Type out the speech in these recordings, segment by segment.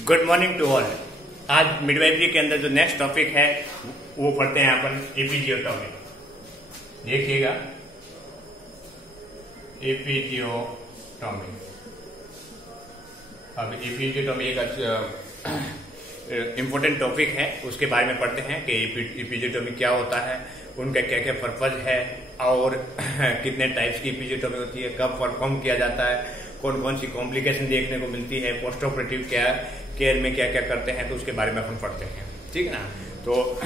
Good morning to all. आज midwifery के अंदर जो नेक्स्ट टॉपिक है वो पढ़ते हैं अपन एपिजियोटॉमी। देखिएगा एपिजियोटॉमी। अब एपिजियोटॉमी एक इम्पोर्टेंट टॉपिक है, उसके बारे में पढ़ते हैं कि एपिजियोटॉमी क्या होता है, उनका क्या क्या पर्पज है और कितने टाइप्स की एपिजियोटॉमी होती है, कब परफॉर्म किया जाता है, कौन कौन सी कॉम्प्लिकेशन देखने को मिलती है, पोस्ट ऑपरेटिव केयर में क्या क्या करते हैं, तो उसके बारे में अपन पढ़ते हैं। ठीक है ना। तो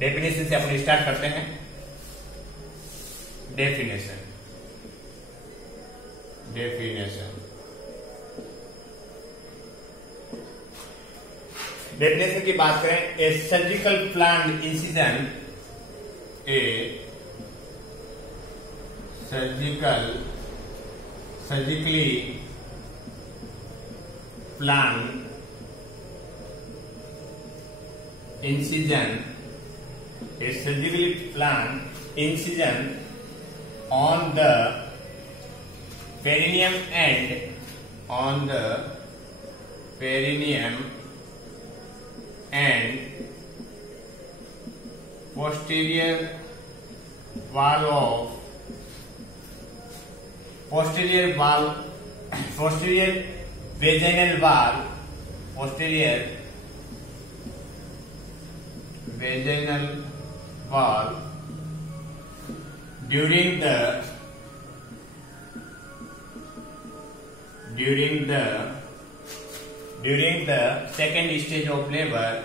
डेफिनेशन से अपन स्टार्ट करते हैं। डेफिनेशन की बात करें, ए surgical plan incision, surgically planned incision, a surgically planned incision on the perineum and posterior wall of posterior vaginal wall during the second stage of labor,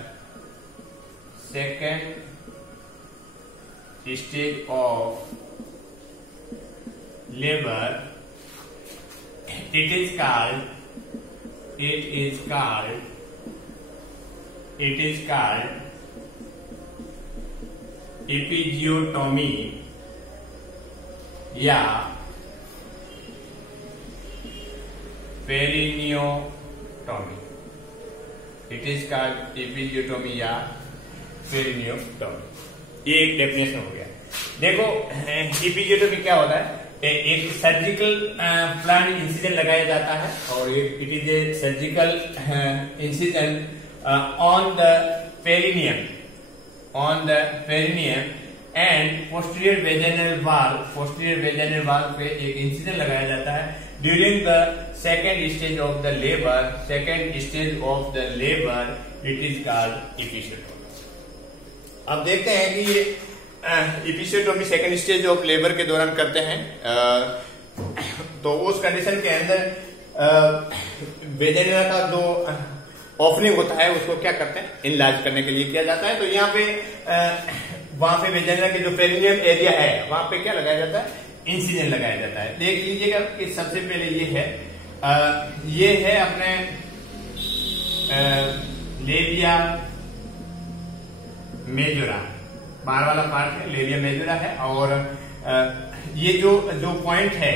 it is called episiotomy या पेरिनियोटॉमी। It is called episiotomy या पेरिनियोटॉमी। ये एक definition हो गया। देखो episiotomy क्या होता है, एक सर्जिकल प्लान इंसिजन लगाया जाता है और it is a surgical incision on the perineum and posterior vaginal वाल पे एक इंसिजन लगाया जाता है during the second stage of the labour. It is called episiotomy. अब देखते हैं कि ये episiotomy second stage of labour के दौरान करते हैं। तो उस कंडीशन के अंदर वेजाइना का जो ओपनिंग होता है उसको क्या करते हैं, इनलार्ज करने के लिए किया जाता है। तो यहाँ पे वहां पे वेजाइना के जो पेरिनियम एरिया है वहां पे क्या लगाया जाता है, इंसिजन लगाया जाता है। देख लीजिएगा कि सबसे पहले ये है अपने लेबिया मेजोरा, बाहर वाला पार्ट है लेबिया मेजोरा है। और ये जो पॉइंट है,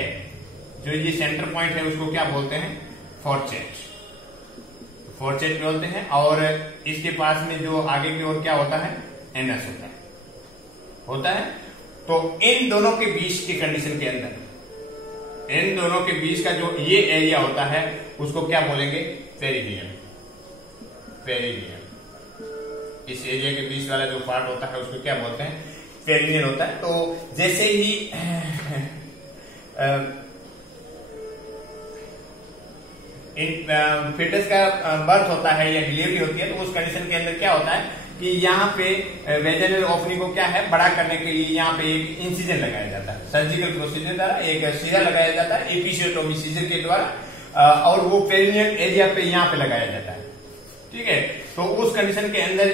जो ये सेंटर पॉइंट है उसको क्या बोलते हैं, फोरचेट बोलते हैं। और इसके पास में जो आगे की ओर क्या होता है, एनस होता है। तो इन दोनों के बीच की कंडीशन के अंदर, इन दोनों के बीच का जो ये एरिया होता है उसको क्या बोलेंगे, पेरिनियम। इस एरिया के बीच वाला जो पार्ट होता है उसको क्या बोलते हैं, पेरिनियम होता है। तो जैसे ही फिटस का बर्थ होता है या डिलीवरी होती है, तो उस कंडीशन के अंदर क्या होता है कि यहाँ पे वेजाइनल ओपनिंग को क्या है, बड़ा करने के लिए यहाँ पे एक इंसिजन लगाया जाता है। सर्जिकल प्रोसीजर द्वारा एक सीजर लगाया जाता है, एपिजियोटॉमी सीजर के द्वारा, और वो पेरिनियम एरिया पे यहाँ पे लगाया जाता है। ठीक है। तो उस कंडीशन के अंदर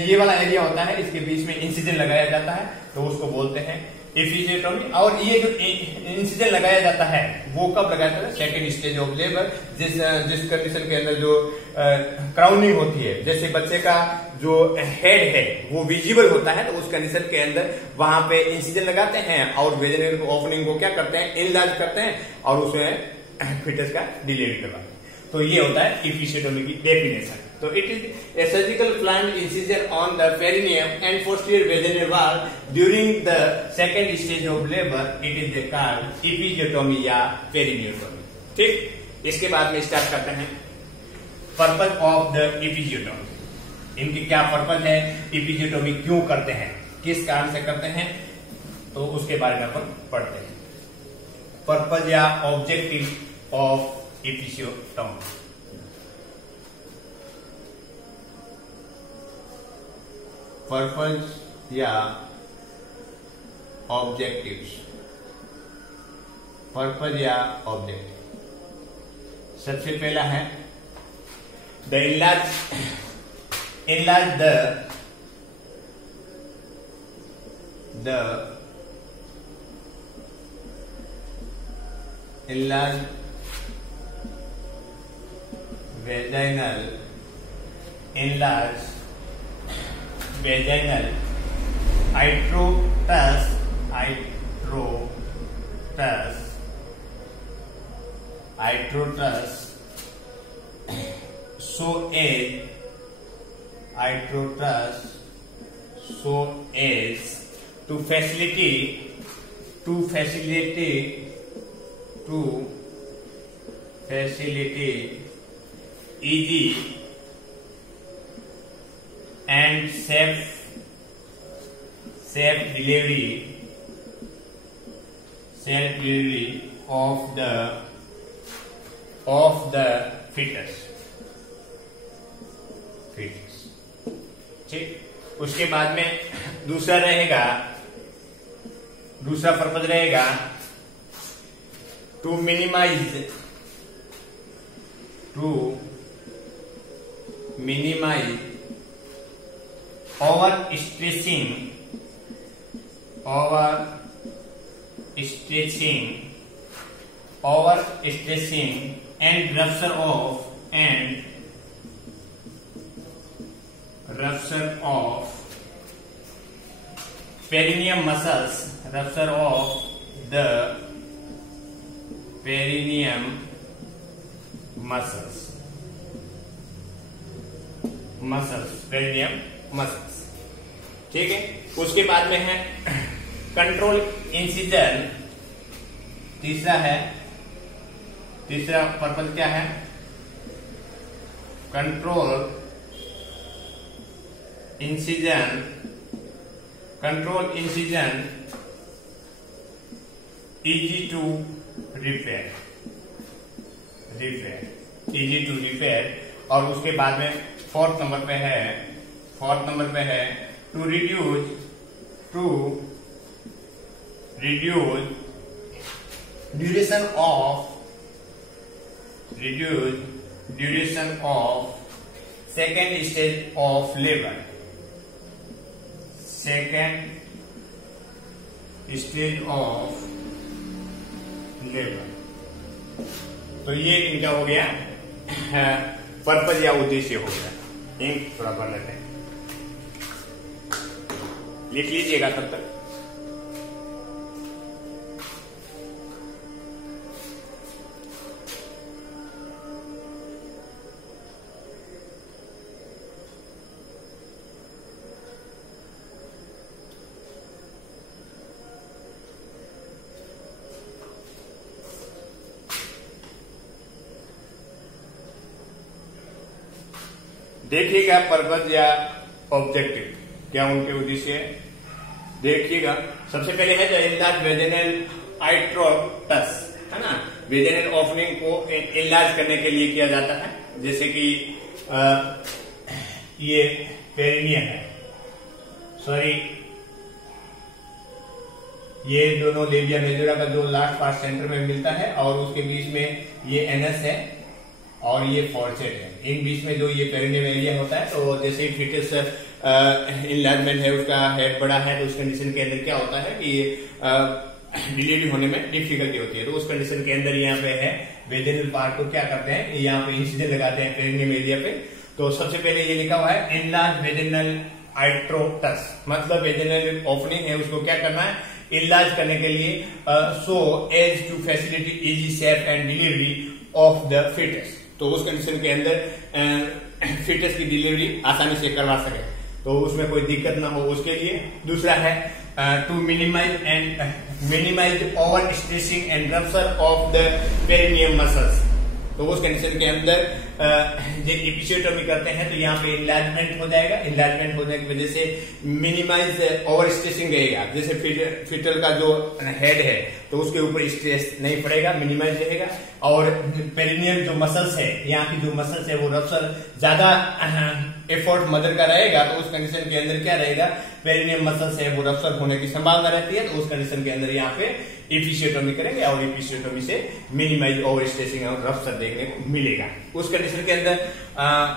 ये वाला एरिया होता है, इसके बीच में इंसिजन लगाया जाता है, तो उसको बोलते हैं एपिजियोटॉमी। और ये जो इंसिजन लगाया जाता है वो कब लगाया जाता है, सेकेंड स्टेज ऑफ लेबर। जिस कंडीशन के अंदर जो क्राउनिंग होती है, जैसे बच्चे का जो हेड है वो विजिबल होता है, तो उस कंडीशन के अंदर वहां पे इंसिजन लगाते हैं और वेजाइनल ओपनिंग को क्या करते हैं, इनलार्ज करते हैं और उसमें फिटस का डिलीवरी करवाते हैं। तो ये होता है एपिजियोटॉमी की definition. So it is a surgical planned incision on the perineum and posterior vaginal wall during the second stage of labor. It is called episiotomy या perineotomy. ठीक, इसके बाद में स्टार्ट करते हैं पर्पज ऑफ द इपिजियोटोमी। इनकी क्या पर्पज है, इपिजियोटोमी क्यों करते हैं, किस कारण से करते हैं, तो उसके बारे में अपन पढ़ते हैं। पर्पज या ऑब्जेक्टिव ऑफ इपिजियोटोमी। पर्पज या ऑब्जेक्टिव्स, पर्पज या ऑब्जेक्टिव। सबसे पहला है the enlarge vaginal hiatus so as to facilitate easy and safe delivery of the fetus। ठीक, उसके बाद में दूसरा पर्पज रहेगा to minimise over stretching and rupture of perineum muscles, rupture of the perineum muscles, ठीक है। उसके बाद में है कंट्रोल इंसिजन। तीसरा पर्पज क्या है, control incision easy to repair। और उसके बाद में फोर्थ नंबर पे है to reduce duration of second stage of labour. तो ये इनका हो गया पर्पज या उद्देश्य हो गया। एक थोड़ा पढ़ लेते हैं, लिख लीजिएगा तब तक। देखिएगा पर्पज या ऑब्जेक्टिव क्या उनके उद्देश्य है। देखिएगा सबसे पहले है इनलार्ज वेजिनल हाइट्रोटस, है ना। वेजिनल ओपनिंग को इनलार्ज करने के लिए किया जाता है, जैसे कि ये पेरिनियम है, ये दोनों लेबिया मेजोरा का जो लास्ट पार्ट सेंटर में मिलता है और उसके बीच में ये एनस है और ये फॉर्सेट है। इन बीच में जो ये पेरिनियम एरिया होता है, तो जैसे ही फिटस इनलार्जमेंट है, उसका हेड बड़ा है, तो उस कंडीशन के अंदर क्या होता है कि डिलीवरी होने में डिफिकल्टी होती है। तो उस कंडीशन के अंदर यहाँ पे है वेजिनल पार्ट को क्या करते हैं, यहाँ पे इंसिजन लगाते हैं पेरिनियम एरिया पे। तो सबसे पहले ये लिखा हुआ है इनलार्ज वेजिनल हाइट्रोटस, मतलब वेजिनल ओपनिंग है उसको क्या करना है, इलाज करने के लिए so as to facility easy safe and delivery of the foetus. तो उस कंडीशन के अंदर फिटस की डिलीवरी आसानी से करवा सके, तो उसमें कोई दिक्कत ना हो उसके लिए। दूसरा है to minimise over stretching and rupture of the perineum muscles. तो उस कंडीशन के अंदर जब एपिसियोटोमी करते हैं तो यहाँ पे इनलार्जमेंट हो जाएगा। इनलार्जमेंट होने की वजह से मिनिमाइज ओवर स्ट्रेसिंग रहेगा, जैसे फिटल का जो हेड है तो उसके ऊपर स्ट्रेस नहीं पड़ेगा, मिनिमाइज रहेगा। और पेरिनियल जो मसल्स है, यहाँ की जो मसल्स है वो रप्चर ज्यादा एफर्ट मदर का रहेगा, तो उस कंडीशन के अंदर क्या रहेगा, पेरिनियल मसल्स है वो रप्चर होने की संभावना रहती है। तो उस कंडीशन के अंदर यहाँ पे एपिसियोटोमी करेंगे और एपिसियोटोमी से मिनिमाइज ओवर स्ट्रेसिंग और रप्चर देखने को मिलेगा। उस कंडीशन के अंदर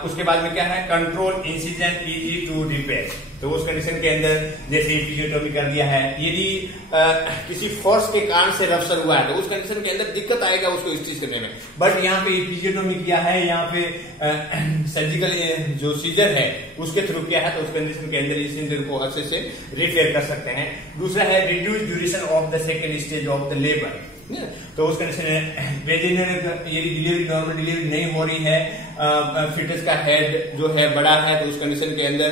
उसके बाद में क्या है, control incision easy to repair. तो उस कंडीशन के अंदर जैसे एपिसियोटोमी कर दिया है, यदि किसी फोर्स के कारण से रप्चर हुआ है तो उस कंडीशन के अंदर दिक्कत आएगा उसको स्टिच करने में। बट यहाँ पे एपिसियोटोमी किया है, यहाँ पे सर्जिकल जो सीजर है उसके थ्रू किया है, तो उस कंडीशन के अंदर इस इंजन को अच्छे से रिपेयर कर सकते हैं। दूसरा है reduce duration of the second stage of the labour. तो उस कंडीशन में यदि डिलीवरी नॉर्मल डिलीवरी नहीं हो रही है, फिटस का हेड जो है बड़ा है, तो उस कंडीशन के अंदर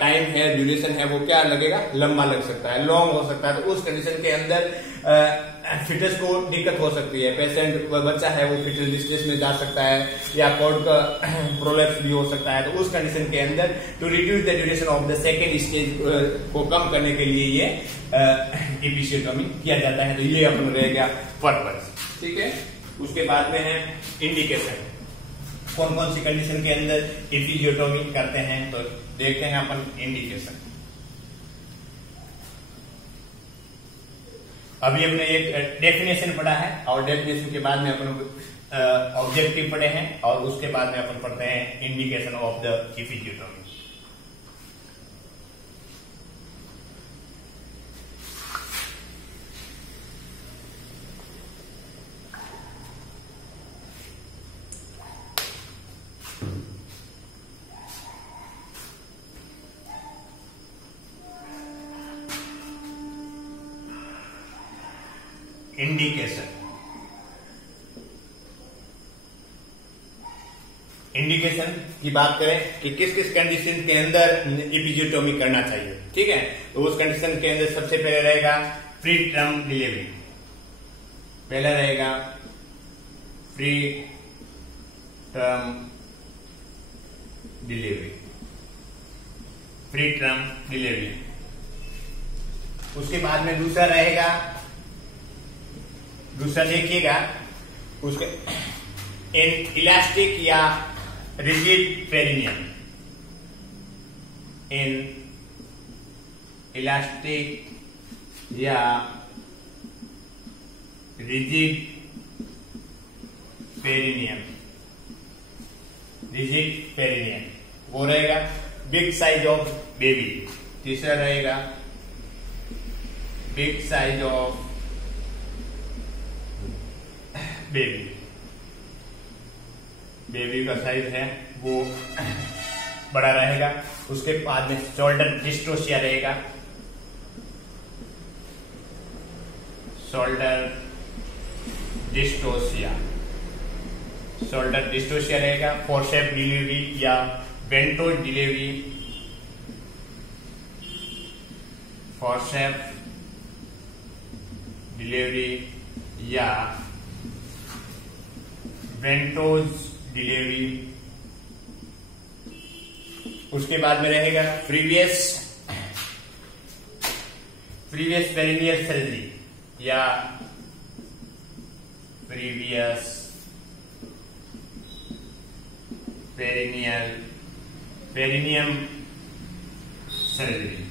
टाइम है, ड्यूरेशन है, वो क्या लगेगा, लंबा लग सकता है, लॉन्ग हो सकता है। तो उस कंडीशन के अंदर फिटस को दिक्कत हो सकती है, पेशेंट बच्चा है वो फिटल डिस्ट्रेस में जा सकता है या कॉर्ड का प्रोलैप्स भी हो सकता है। तो उस कंडीशन के अंदर to reduce the duration of the second stage को कम करने के लिए ये एपिसियोटोमी किया जाता है। तो ये अपन रहेगा पर्पस, ठीक है। उसके बाद में है इंडिकेशन, कौन कौन सी कंडीशन के अंदर एपिसियोटोमी करते हैं, तो देखते हैं अपन इंडिकेशन। अभी हमने एक डेफिनेशन पढ़ा है और डेफिनेशन के बाद में अपन ऑब्जेक्टिव पढ़े हैं और उसके बाद में अपन पढ़ते हैं indication of the episiotomy. Indication, indication की बात करें कि किस किस कंडीशन के अंदर एपिसियोटोमी करना चाहिए, ठीक है। तो उस कंडीशन के अंदर सबसे पहले रहेगा प्री टर्म डिलीवरी, पहला रहेगा pre term delivery, pre term delivery. उसके बाद में दूसरा रहेगा, दूसरा देखिएगा उसके इन इलास्टिक या रिजिड पेरिनियम, इन इलास्टिक या रिजिड पेरिनियम, रिजिड पेरिनियम वो रहेगा बिग साइज ऑफ बेबी। तीसरा रहेगा big size of baby, baby का साइज है वो बड़ा रहेगा। उसके बाद में शोल्डर डिस्ट्रोसिया रहेगा, शोल्डर डिस्ट्रोसिया, शोल्डर डिस्ट्रोसिया रहेगा। फोरसेप डिलीवरी या वेंटोज डिलीवरी, फोरसेप डिलीवरी या वेंटोज डिलीवरी। उसके बाद में रहेगा प्रीवियस पेरिनियल सर्जरी या previous perineum surgery.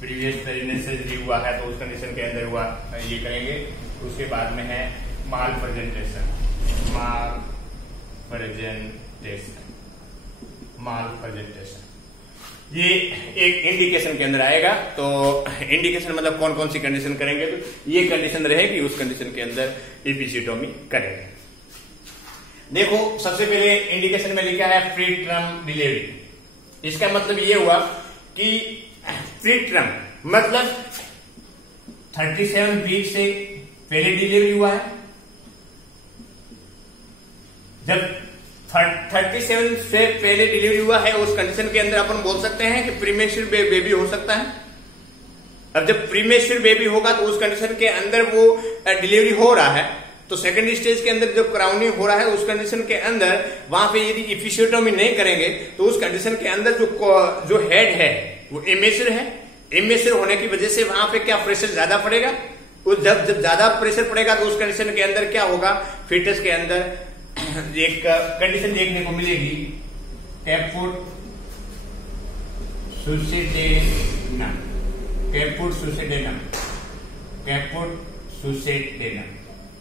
Previous perineal surgery हुआ है तो उस कंडीशन के अंदर हुआ ये करेंगे। उसके बाद में है माल प्रेजेंटेशन, ये एक इंडिकेशन के अंदर आएगा। तो इंडिकेशन मतलब कौन कौन सी कंडीशन करेंगे, तो ये कंडीशन रहेगी, उस कंडीशन के अंदर एपिसियोटोमी करेंगे। देखो सबसे पहले इंडिकेशन में लिखा है प्री टर्म डिलीवरी। इसका मतलब ये हुआ कि प्री टर्म मतलब 37 वीक से पहले डिलीवरी हुआ है। जब 37 से पहले डिलीवरी हुआ है उस कंडीशन के अंदर अपन बोल सकते हैं कि प्रीमेच्योर बेबी हो सकता है। अब जब प्रीमेच्योर बेबी होगा तो उस कंडीशन के अंदर वो डिलीवरी हो रहा है तो सेकंड स्टेज के अंदर जो क्राउनिंग हो रहा है उस कंडीशन के अंदर वहां पे यदि इफिशियोटोमी नहीं करेंगे तो उस कंडीशन के अंदर जो हेड है वो इमेच्योर है। इमेच्योर होने की वजह से वहां पे क्या प्रेशर ज्यादा पड़ेगा, जब ज्यादा प्रेशर पड़ेगा तो उस कंडीशन के अंदर क्या होगा, फिटस के अंदर एक कंडीशन देखने को मिलेगी कैपुट सुसेडेनम, कैपुट सुसेडेनम, कैपुट सुसेडेनम,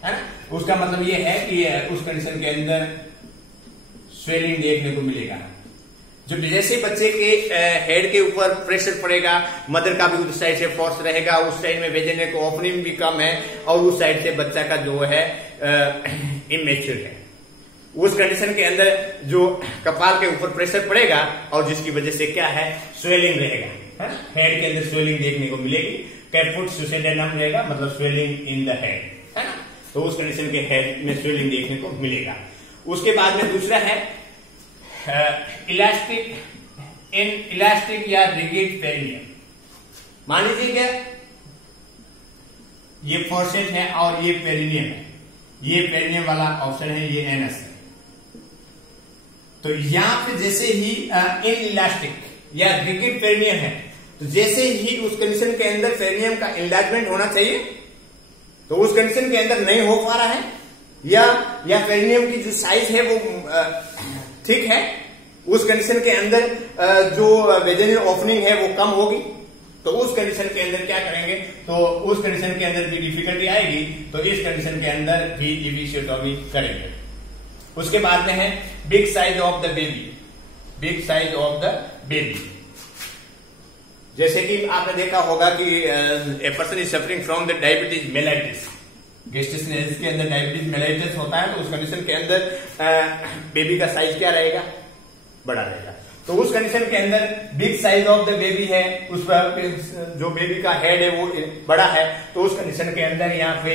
है ना। उसका मतलब ये है कि उस कंडीशन के अंदर स्वेलिंग देखने को मिलेगा। जो जैसे बच्चे के हेड के ऊपर प्रेशर पड़ेगा, मदर का भी उस साइड से फोर्स रहेगा, उस साइड में वेजिनल ओपनिंग भी कम है और उस साइड से बच्चा का जो है इमेच्योर है। उस कंडीशन के अंदर जो कपाल के ऊपर प्रेशर पड़ेगा और जिसकी वजह से क्या है, स्वेलिंग रहेगा, हेड के अंदर स्वेलिंग देखने को मिलेगी। कैपुट सुसेडेनम रहेगा मतलब स्वेलिंग इन द हेड, है ना। तो उस कंडीशन के हेड में स्वेलिंग देखने को मिलेगा। उसके बाद में दूसरा है इलास्टिक या रिगिड पेरिनियम। मान लीजिए क्या ये फोर्सेट है और ये पेरिनियम है, ये पेरिनियम वाला ऑप्शन है, ये एनस है। तो यहां पे जैसे ही इनइलास्टिक या रिगिड पेरिनियम है तो जैसे ही उस कंडीशन के अंदर पेरिनियम का इनलार्जमेंट होना चाहिए तो उस कंडीशन के अंदर नहीं हो पा रहा है, या पेरिनियम की जो साइज है वो ठीक है, उस कंडीशन के अंदर जो वेजिनल ओपनिंग है वो कम होगी। तो उस कंडीशन के अंदर क्या करेंगे, तो उस कंडीशन के अंदर भी डिफिकल्टी आएगी, तो इस कंडीशन के अंदर भी इफिशियोटोमी करेंगे। उसके बाद में है big size of the baby, big size of the baby. जैसे कि आपने देखा होगा कि a person is suffering from the diabetes mellitus, gestational के अंदर डायबिटीज मेलाइटिस होता है, तो उस कंडीशन के अंदर बेबी का साइज क्या रहेगा, बड़ा रहेगा। तो उस कंडीशन के अंदर big size of the baby है, उस पर जो बेबी का हेड है वो बड़ा है, तो उस कंडीशन के अंदर यहाँ पे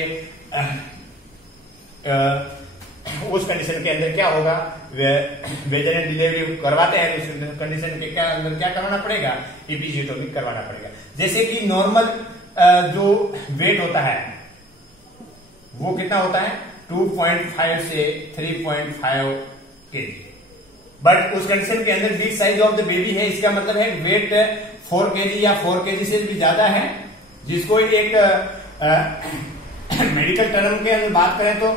उस कंडीशन के अंदर क्या होगा, वेजिनल डिलीवरी करवाते हैं तो उस कंडीशन के अंदर क्या करवाना पड़ेगा, इपिजियोटोमी करवाना पड़ेगा। जैसे कि नॉर्मल जो वेट होता है वो कितना होता है, 2.5 से 3.5 kg, बट उस कंडीशन के अंदर big size of the baby है, इसका मतलब है वेट 4 kg या 4 kg से भी ज्यादा है, जिसको एक मेडिकल टर्म के अंदर बात करें तो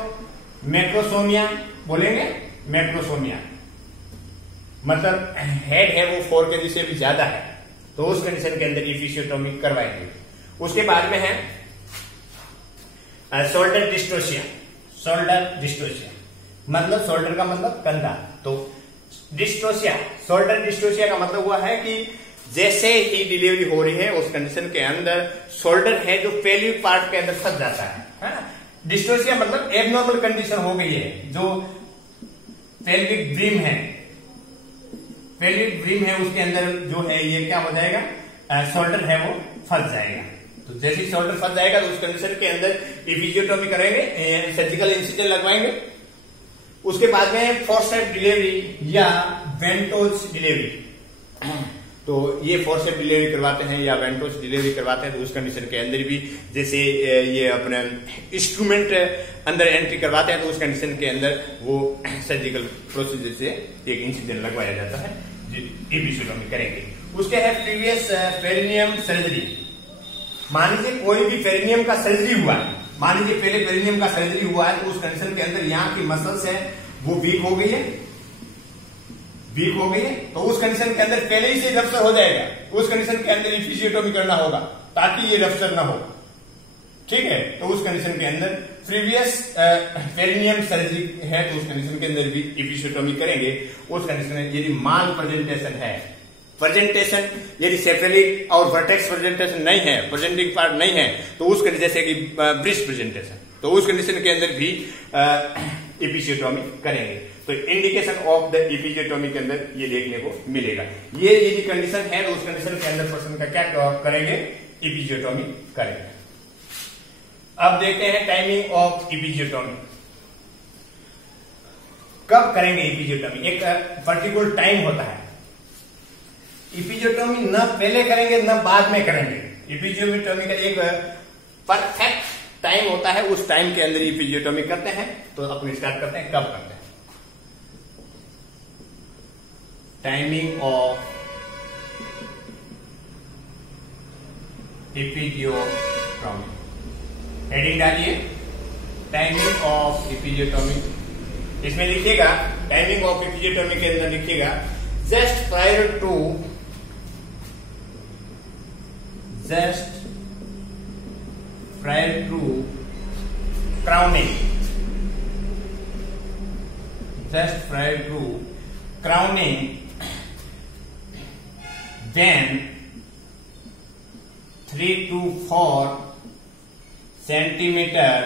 मैक्रोसोमिया बोलेंगे। मैक्रोसोमिया मतलब हेड है वो 4 kg से भी ज्यादा है, तो उस कंडीशन के अंदर इफिशियोटोमी करवाएंगे। उसके बाद में है शोल्डर डिस्ट्रोसिया, शोल्डर डिस्ट्रोसिया मतलब शोल्डर का मतलब कंधा, तो डिस्ट्रोसिया, शोल्डर डिस्ट्रोसिया का मतलब हुआ है कि जैसे ही डिलीवरी हो रही है उस कंडीशन के अंदर शोल्डर है जो पेल्विक पार्ट के अंदर फंस जाता है ना। डिस्ट्रोसिया मतलब एबनॉर्मल कंडीशन हो गई है, जो पेल्विक ब्रीम है, पेल्विक ब्रीम है उसके अंदर जो है ये क्या हो जाएगा, शोल्डर है वो फंस जाएगा। तो जैसे ही शोल्डर फंस जाएगा तो उस कंडीशन के अंदर इफिजियोटोमी करेंगे, सर्जिकल इंसिजन लगवाएंगे। उसके बाद में फोर्सेप डिलीवरी या वेंटोज डिलीवरी, तो ये फोर्सेप डिलीवरी करवाते हैं या वेंटोज डिलीवरी करवाते हैं, तो उस कंडीशन के अंदर भी जैसे ये अपने इंस्ट्रूमेंट अंदर एंट्री करवाते हैं तो उस कंडीशन के अंदर वो सर्जिकल प्रोसीजर से एक इंसिजन लगवाया जाता है, इपिजियोटोमी करेंगे। उसके है प्रीवियस पेरिनियम सर्जरी। मान लीजिए कोई भी पेरिनियम का सर्जरी हुआ है, मान लीजिए पहले पेरिनियम का सर्जरी हुआ है, तो उस कंडीशन के अंदर यहाँ की मसल्स है वो वीक हो गई है, वीक हो गई है, तो उस कंडीशन के अंदर पहले ही से रप्चर हो जाएगा, उस कंडीशन के अंदर इफिजियोटोमी करना होगा ताकि ये रप्चर ना हो, ठीक है। तो उस कंडीशन के अंदर प्रीवियस पेरिनियम सर्जरी है तो उस कंडीशन के अंदर भी इफिजियोटोमी करेंगे। उस कंडीशन में यदि माल प्रेजेंटेशन है, प्रेजेंटेशन यदि सेफेलिक और वर्टेक्स प्रेजेंटेशन नहीं है, प्रेजेंटिंग पार्ट नहीं है, तो उस जैसे कि ब्रिस्ट प्रेजेंटेशन, तो उस कंडीशन के अंदर भी इपिजियोटोमी करेंगे। तो इंडिकेशन ऑफ द इपिजियोटोमी के अंदर ये देखने को मिलेगा। ये यदि कंडीशन है तो उस कंडीशन के अंदर पर्सन का क्या करेंगे, इपिजियोटोमी करेंगे। अब देखते हैं टाइमिंग ऑफ इपिजियोटोमी, कब करेंगे इपिजियोटोमी। एक पर्टिकुलर टाइम होता है, इपिजियोटोमी न पहले करेंगे न बाद में करेंगे। इपिजियोटोमी का एक परफेक्ट टाइम होता है उस टाइम के अंदर इपिजियोटॉमी करते हैं। तो अपन स्टार्ट करते हैं, कब करते हैं। टाइमिंग ऑफ इपिजियोटॉमी, हेडिंग डालिए टाइमिंग ऑफ इपिजियोटॉमी। इसमें लिखिएगा टाइमिंग ऑफ इपिजियोटॉमी के अंदर लिखिएगा just prior to crowning, just prior to crowning, then 3 to 4 centimeter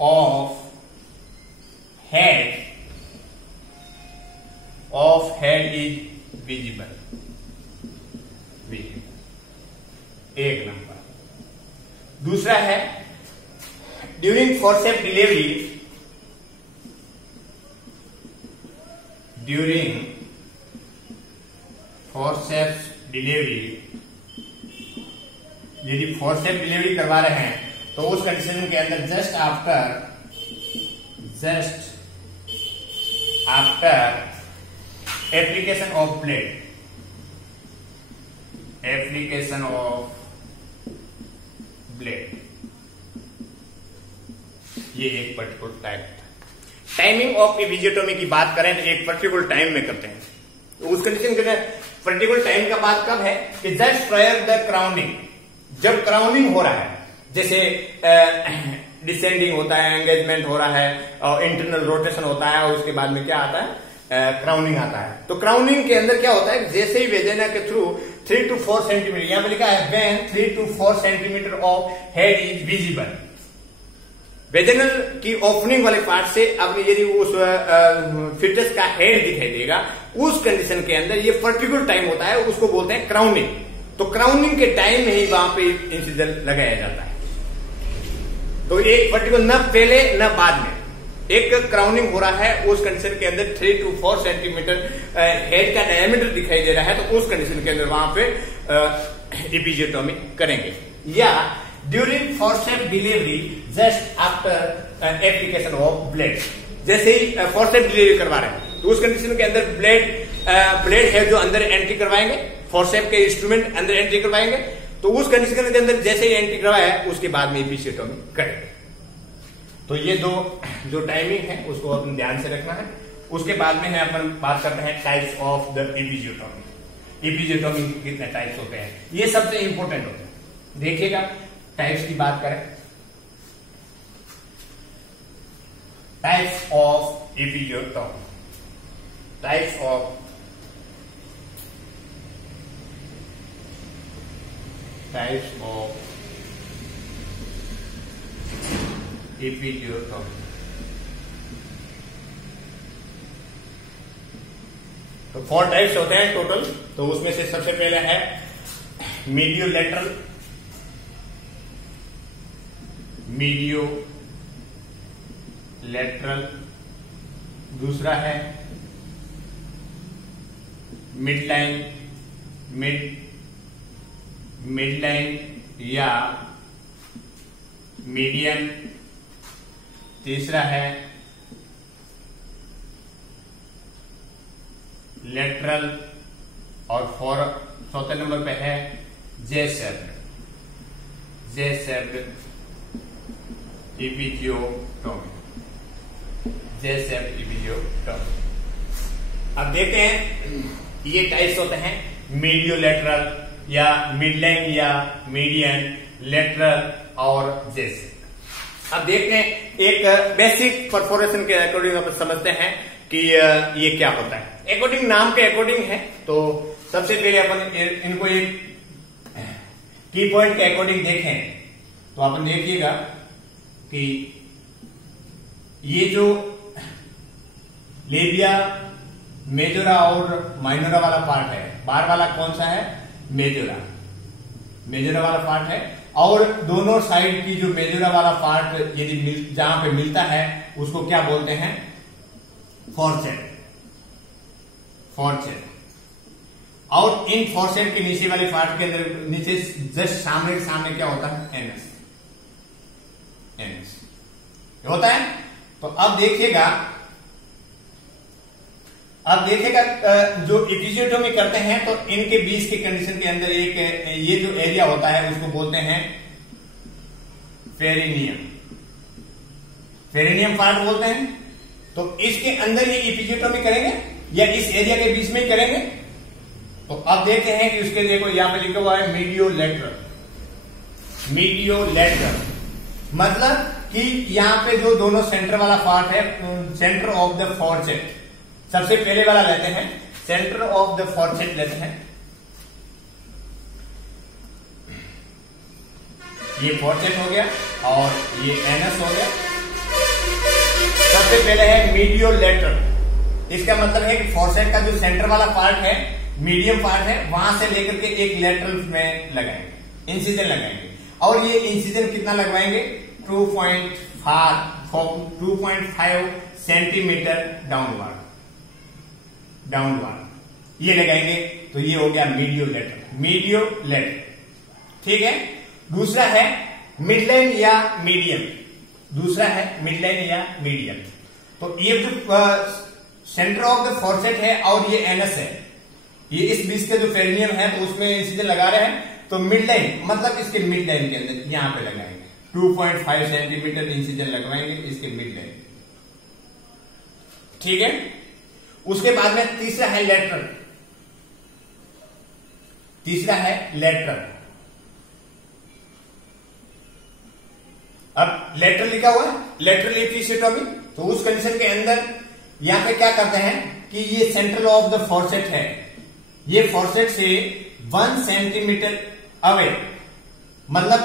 of head is visible। एक नंबर। दूसरा है ड्यूरिंग फोर्सेप्स डिलीवरी, यदि फोर्सेप्स डिलीवरी करवा रहे हैं तो उस कंडीशन के अंदर just after application of blade, ये एक पर्टिकुलर टाइम। टाइमिंग ऑफ इपिजियोटॉमी की बात करें तो एक पर्टिकुलर टाइम में करते हैं। तो उस कंडीशन के पर्टिकुलर टाइम का बात कब है कि जस्ट प्रायर द क्राउनिंग, जब क्राउनिंग हो रहा है, जैसे डिसेंडिंग होता है, एंगेजमेंट हो रहा है और इंटरनल रोटेशन होता है और उसके बाद में क्या आता है, क्राउनिंग आता है। तो क्राउनिंग के अंदर क्या होता है, जैसे ही वेजिना के थ्रू 3 to 4 सेंटीमीटर, यहां पे लिखा है when 3 to 4 centimetre of head is visible, vaginal की ओपनिंग वाले पार्ट से अब यदि उस फिटस का हेड दिखाई देगा, उस कंडीशन के अंदर ये पर्टिकुलर टाइम होता है, उसको बोलते हैं क्राउनिंग। तो क्राउनिंग के टाइम में ही वहां पे इंसिजन लगाया जाता है। तो एक पर्टिकुलर न पहले न बाद में एक क्राउनिंग हो रहा है, उस कंडीशन के अंदर 3 to 4 सेंटीमीटर हेड का डायमीटर दिखाई दे रहा है, तो उस कंडीशन के अंदर वहां पे इपिजियोटॉमी करेंगे। या during forceps delivery just after application of blade, जैसे ही फोर्सेप्स डिलीवरी करवा रहे हैं तो उस कंडीशन के अंदर ब्लेड है जो अंदर एंट्री करवाएंगे, फोर्सेप्स के इंस्ट्रूमेंट अंदर एंट्री करवाएंगे, तो उस कंडीशन के अंदर जैसे ही एंट्री करवाया उसके बाद में इपिजियोटॉमी करेंगे। तो ये दो जो टाइमिंग है उसको अपन ध्यान से रखना है। उसके बाद में है अपन बात करते हैं टाइप्स ऑफ द इपिजियोटॉमी। इपिजियोटॉमी के कितने टाइप्स होते हैं, ये सबसे इंपॉर्टेंट होते हैं। देखिएगा टाइप्स की बात करें, टाइप्स ऑफ इपिजियोटॉमी, टाइप्स ऑफ इपिजियोटॉमी। तो 4 टाइप्स होते हैं टोटल। तो उसमें से सबसे पहले है मीडियोलैटरल, दूसरा है मिडलाइन या मीडियन, तीसरा है लेटरल और चौथे नंबर पे है जे शेप्ड इपिजियोटॉमी। अब देखते हैं ये टाइप्स होते हैं मीडियोलैटरल या मिडलाइन या मीडियन, लेटरल और जे शेप्ड। अब देखते हैं एक बेसिक परफोरेशन के अकॉर्डिंग अपन समझते हैं कि ये क्या होता है। अकॉर्डिंग नाम के अकॉर्डिंग है, तो सबसे पहले अपन इनको एक की पॉइंट के अकॉर्डिंग देखें तो अपन देखिएगा कि ये जो लेबिया मेजोरा और माइनोरा वाला पार्ट है, बाहर वाला कौन सा है, मेजोरा वाला पार्ट है, और दोनों साइड की जो मेजोरा वाला पार्ट यदि जहां पे मिलता है उसको क्या बोलते हैं, फोरसेट। और इन फोरसेट के नीचे वाले पार्ट के अंदर नीचे जस्ट सामने क्या होता है, एनस। NS होता है। तो अब देखिएगा जो इपिजियोटोमी करते हैं तो इनके बीच के कंडीशन के अंदर एक ये जो एरिया होता है उसको बोलते हैं पेरिनियम पार्ट बोलते हैं। तो इसके अंदर ये इपिजियोटोमी करेंगे या इस एरिया के बीच में ही करेंगे। तो अब देखते हैं कि उसके देखो यहां पे लिखा हुआ है मीडियोलैटरल मतलब कि यहां पे जो दोनों सेंटर वाला पार्ट है, सेंटर ऑफ द फॉर्सेट, सबसे पहले वाला लेते हैं, सेंटर ऑफ द फॉर्सेट लेते हैं। ये फॉर्सेट हो गया और ये एनस हो गया। सबसे पहले है मीडियोलैटरल, इसका मतलब है कि फॉर्सेट का जो सेंटर वाला पार्ट है, मीडियम पार्ट है, वहां से लेकर के एक लैटरल में लगाएंगे, इंसिजन लगाएंगे। और ये इंसिजन कितना लगवाएंगे? 2.5 सेंटीमीटर डाउनवर्ड ये लगाएंगे। तो ये हो गया मीडियोलैटरल। ठीक है। दूसरा है मिडलाइन या मीडियम। तो ये जो सेंटर ऑफ द फॉर्सेट है और ये एनस है, ये इस बीच के जो पेरिनियम है तो उसमें इंसिजन लगा रहे हैं। तो मिडलाइन मतलब इसके मिडलाइन के अंदर यहां पे लगाएंगे, 2.5 सेंटीमीटर इंसिजन लगवाएंगे इसके मिडलाइन। ठीक है। उसके बाद में तीसरा है लैटरल। अब लेटरल लिखा हुआ है, लेटरल इपिजियोटोमी। तो उस कंडीशन के अंदर यहां पे क्या करते हैं कि ये सेंट्रल ऑफ द फॉर्सेट है, ये फॉर्सेट से 1 सेंटीमीटर अवे, मतलब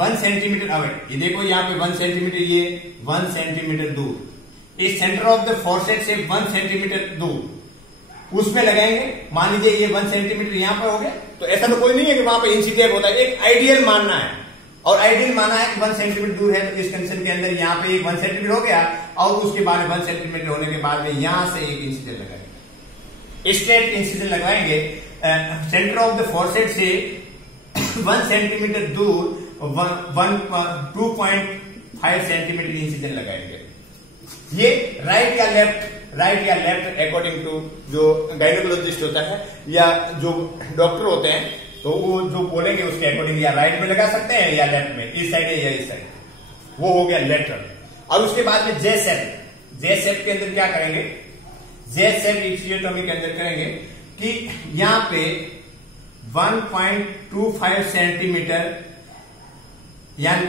1 सेंटीमीटर अवे, ये देखो यहां पे 1 सेंटीमीटर, ये 1 सेंटीमीटर दूर, इस सेंटर ऑफ द फॉर्सेट से 1 सेंटीमीटर दूर उसमें लगाएंगे। मान लीजिए ये 1 सेंटीमीटर यहां पर हो गया। तो ऐसा तो कोई नहीं है कि वहां पर इंसिडेंट होता है, एक आइडियल मानना है, और आइडियल माना है कि 1 सेंटीमीटर दूर है। तो इस कंडीशन के अंदर यहां पे 1 सेंटीमीटर हो गया और उसके बाद 1 सेंटीमीटर होने के बाद में यहां से एक इंसिजन लगाएंगे, स्ट्रेट इंसिजन लगाएंगे सेंटर ऑफ द फॉर्सेट से 1 सेंटीमीटर दूर 2.5 सेंटीमीटर इंसिजन लगाएंगे। ये राइट या लेफ्ट अकॉर्डिंग टू जो गायनेकोलॉजिस्ट होता है या जो डॉक्टर होते हैं तो वो जो बोलेंगे उसके अकॉर्डिंग या राइट में लगा सकते हैं या लेफ्ट में, इस साइड है या इस साइड। वो हो गया लेटरल। और उसके बाद में जे सेप के अंदर क्या करेंगे? जे सेप इपिजियोटोमी के अंदर करेंगे कि यहां पे 1.25 सेंटीमीटर या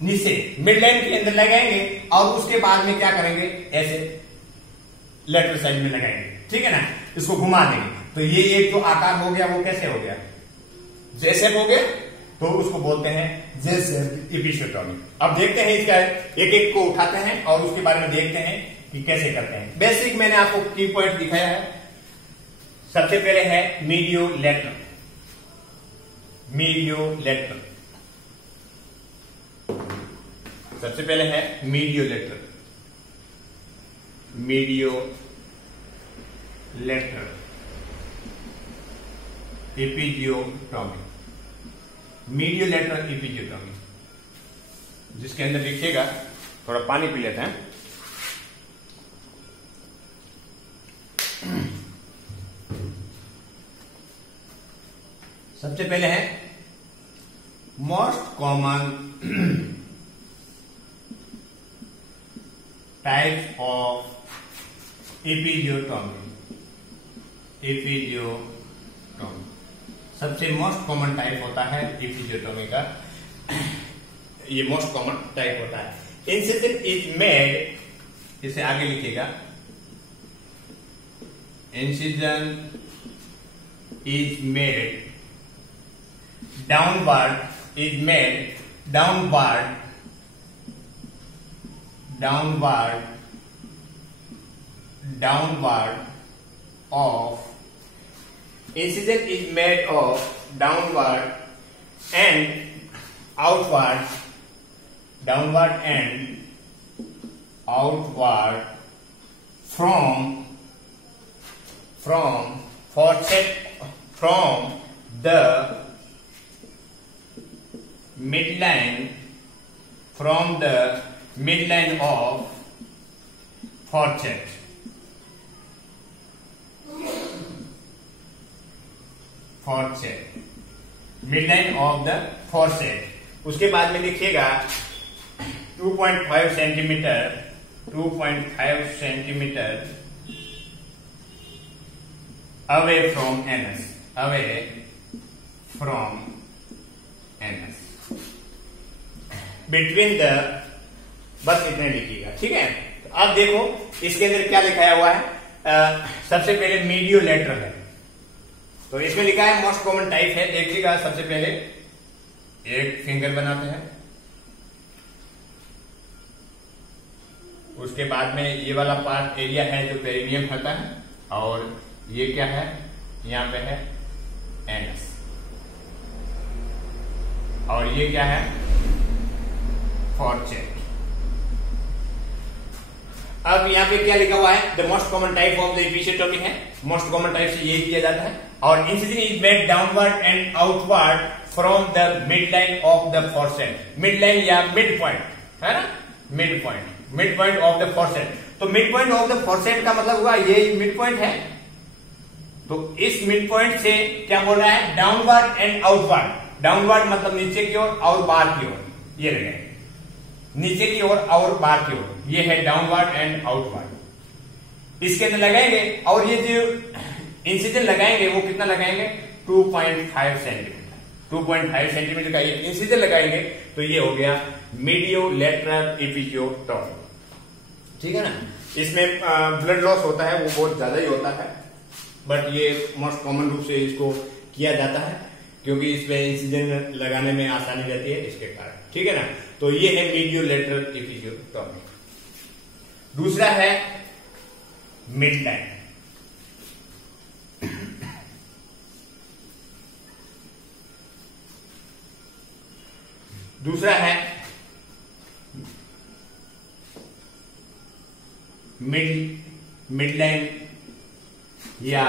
नीचे मिडलाइन के अंदर लगाएंगे और उसके बाद में क्या करेंगे? ऐसे लेटरल साइड में लगाएंगे। ठीक है ना, इसको घुमा देंगे। तो ये एक जो आकार हो गया वो कैसे हो गया? जे सेप हो गया। तो उसको बोलते हैं जे सेप इपिजियोटोमी। अब देखते हैं इसका एक एक को उठाते हैं और उसके बारे में देखते हैं कि कैसे करते हैं। बेसिक मैंने आपको की पॉइंट दिखाया है। सबसे पहले है मीडियोलैटरल। सबसे पहले है मीडियोलैटरल इपिजियोटोमी। मीडियोलैटरल इपिजियोटोमी जिसके अंदर लिखिएगा, थोड़ा पानी पी लेते हैं। सबसे पहले है मोस्ट कॉमन टाइप ऑफ इपिजियोटोमी। सबसे मोस्ट कॉमन टाइप होता है इपिजियोटोमी का, ये मोस्ट कॉमन टाइप होता है। इंसिजन इज मेड, इसे आगे लिखिएगा, incision is made downward of incision is made of downward and outward from the midline from the midline of forceps. Midline of the fourchette. उसके बाद में लिखिएगा 2.5 centimetre away from anus, between the, बस इतने लिखिएगा, ठीक है। तो अब देखो इसके अंदर क्या लिखाया हुआ है। सबसे पहले मीडियो लेटरल है, तो इसमें लिखा है मोस्ट कॉमन टाइप है। देखिएगा, सबसे पहले एक फिंगर बनाते हैं, उसके बाद में ये वाला पार्ट एरिया है जो पेरिनियम होता है, और ये क्या है, यहां पे है एनस, और ये क्या है, फॉरसेट। अब यहाँ पे क्या लिखा हुआ है, the most common type of the episiotomy है, मोस्ट कॉमन टाइप से ये किया जाता है, और incision is made downward and outward from the mid line of the fourchette. Mid line या मिड पॉइंट है ना, mid point of the fourchette. तो mid point of the fourchette का मतलब हुआ ये मिड पॉइंट है, तो इस मिड पॉइंट से क्या बोल रहा है, डाउनवर्ड एंड आउटवर्ड। डाउनवर्ड मतलब नीचे की ओर और बाहर की ओर, ये लगे नीचे की ओर और बाहर की ओर, ये है डाउनवर्ड एंड आउटवर्ड। इसके अंदर लगाएंगे, और ये जो इंसिजन लगाएंगे वो कितना लगाएंगे, 2.5 सेंटीमीटर। 2.5 सेंटीमीटर का एक इंसिजन लगाएंगे, तो ये हो गया मीडियो लेटरल एपिसियोटोमी, ठीक है ना। इसमें ब्लड लॉस होता है, वो बहुत ज्यादा ही होता है, बट ये मोस्ट कॉमन रूप से इसको किया जाता है, क्योंकि इसमें इंसिजन लगाने में आसानी रहती है, इसके कारण, ठीक है ना। तो ये है मीडियो लेटरल एपिसियोटोमी। दूसरा है मिड लाइन। दूसरा है मिड लाइन या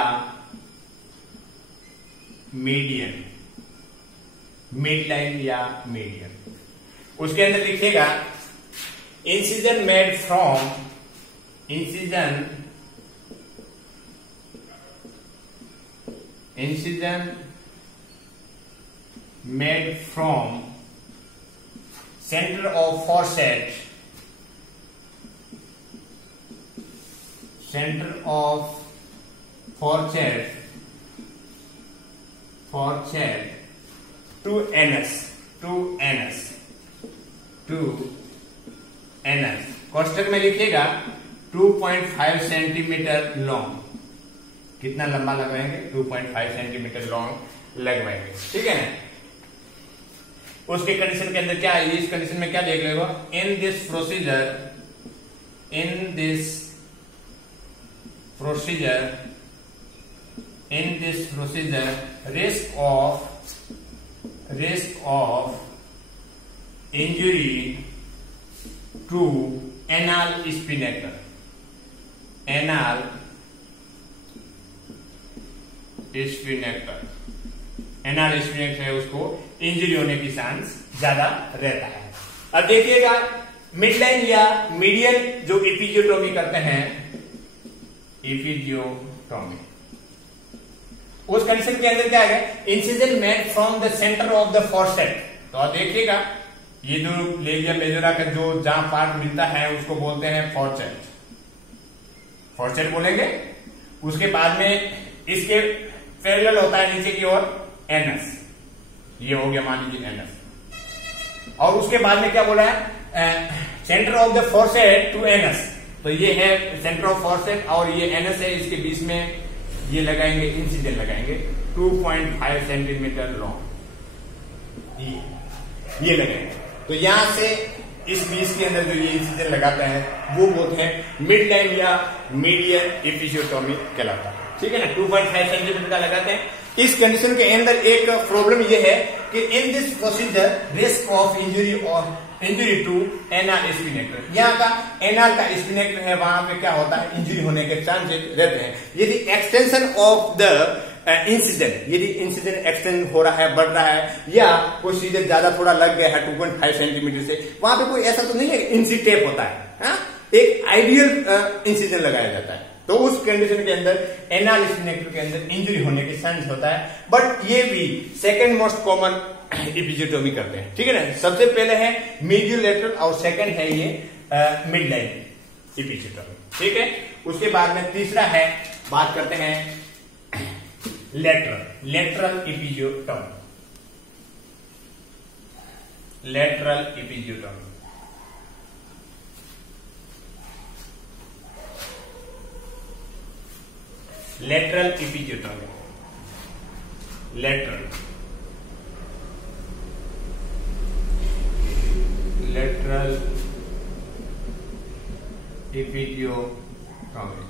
मीडियन, मिड लाइन या मीडियन। उसके अंदर लिखिएगा incision made from, incision made from centre of fourchette, centre of fourchette to anus. कोष्टक में लिखिएगा 2.5 सेंटीमीटर लॉन्ग। कितना लंबा लगवाएंगे, 2.5 सेंटीमीटर लॉन्ग लगवाएंगे, ठीक है ना। उसके कंडीशन के अंदर क्या है, इस कंडीशन में क्या देख रहे हो, इन this procedure risk of injury to anal sphincter, anal sphincter है, उसको इंजरी होने की चांस ज्यादा रहता है। अब देखिएगा मिडलाइन या मीडियन जो एपिसियोटोमी करते हैं, एपिसियोटोमी, उस कंडीशन के अंदर क्या है, incision made from the centre of the fourchette. तो आप देखिएगा ये जो लेबिया मेजोरा का जो जहां पार्ट मिलता है उसको बोलते हैं फॉरसेट बोलेंगे। उसके बाद में इसके पैरेलल होता है नीचे की ओर एनस, ये हो गया मान लीजिए एनस, और उसके बाद में क्या बोला है, centre of the fourchette to anus. तो ये है सेंटर ऑफ फॉरसेट और ये एनस है, इसके बीच में ये लगाएंगे, इंसिजन लगाएंगे 2.5 सेंटीमीटर लॉन्ग, ये लगाएंगे। तो यहां से इस बीच के अंदर जो ये इंसिजन लगाते हैं वो बोलते हैं मिड लाइन या मीडियन एपिसियोटोमी कहलाता है, ठीक है ना। 2.5 सेंटीमीटर का लगाते हैं। इस कंडीशन के अंदर एक प्रॉब्लम यह है कि in this procedure risk of injury to anal sphincter, यहाँ का एनाल का स्पिनेक्टर है, वहां पे क्या होता है, इंजरी होने के चांसेस रहते हैं। यदि एक्सटेंशन ऑफ द इंसिजन, यदि इंसिजन एक्सटेंड हो रहा है, बढ़ रहा है, या कोई सीजन ज्यादा थोड़ा लग गया है 2.5 सेंटीमीटर से, वहां पे कोई ऐसा तो नहीं है इंसी टेप होता है, एक आइडियल इंसिजन लगाया जाता है। तो उस कंडीशन के अंदर एनल स्पिनेक्टर के अंदर इंजरी होने के चांस होता है। बट ये भी सेकंड मोस्ट कॉमन एपिजियोटोमी करते हैं, ठीक है ना। सबसे पहले है मीडियो लेटरल और सेकंड है ये मिड लाइन एपिजियोटोमी, ठीक है। उसके बाद में तीसरा है, बात करते हैं lateral episiotomy. Lateral episiotomy lateral episiotomy lateral episiotomy.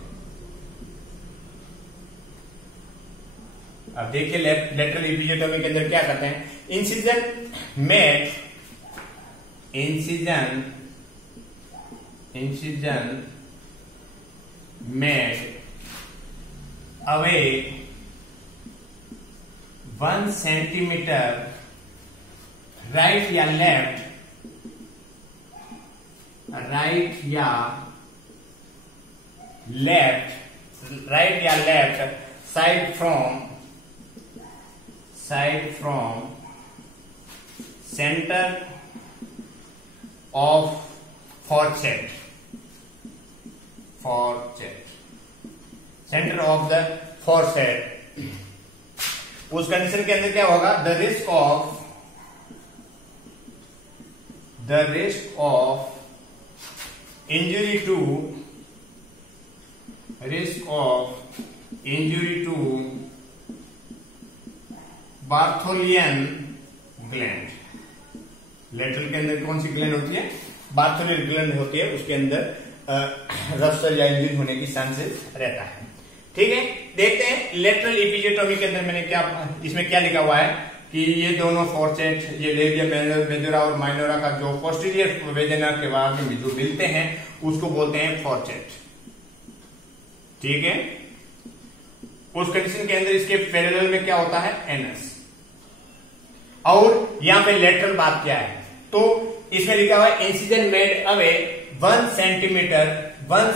अब देखिए लेटरल एपिजियोटोमी के अंदर क्या करते हैं, incision made away 1 centimetre right या left side from centre of fourchette centre of the fourchette. उस कंडीशन के अंदर क्या होगा, the risk of injury to Bartholin gland. Lateral के अंदर कौन सी ग्लैंड होती है, बार्थोलियन ग्लैंड होती है, उसके अंदर रप्चर या इंजरी होने की चांसेस रहता है, ठीक है। देखते हैं लेटरल एपिजियोटोमी के अंदर मैंने इसमें क्या लिखा हुआ है कि ये दोनों फोरसेट, ये लेबिया मेजोरा और माइनोरा का जो पोस्टीरियर वेजिना के बाद में जो मिलते हैं उसको बोलते हैं फोरसेट, ठीक है। उस कंडीशन के अंदर इसके पैरेलल में क्या होता है, एनस। और यहां पे लेटरल बात क्या है, तो इसमें लिखा हुआ है incision made away 1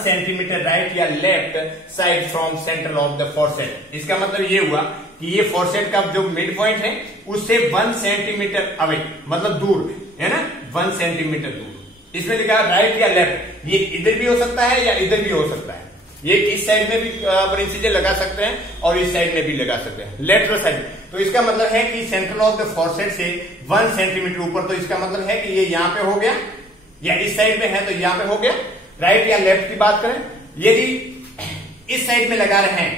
centimetre right या left side from centre of the fourchette. इसका मतलब ये हुआ कि ये फोरसेट का जो मिड पॉइंट है उससे 1 सेंटीमीटर अवे, मतलब दूर है ना, 1 सेंटीमीटर दूर। इसमें लिखा है राइट या लेफ्ट, ये इधर भी हो सकता है या इधर भी हो सकता है। ये इस साइड में भी इंसिजन लगा सकते हैं और इस साइड में भी लगा सकते हैं, लेटरल साइड। तो इसका मतलब है कि सेंटर ऑफ द फोरसेट से 1 सेंटीमीटर ऊपर, तो इसका मतलब है कि ये यहां पे हो गया, या इस साइड में है तो यहां पे हो गया। राइट या लेफ्ट की बात करें, यदि इस साइड में लगा रहे हैं,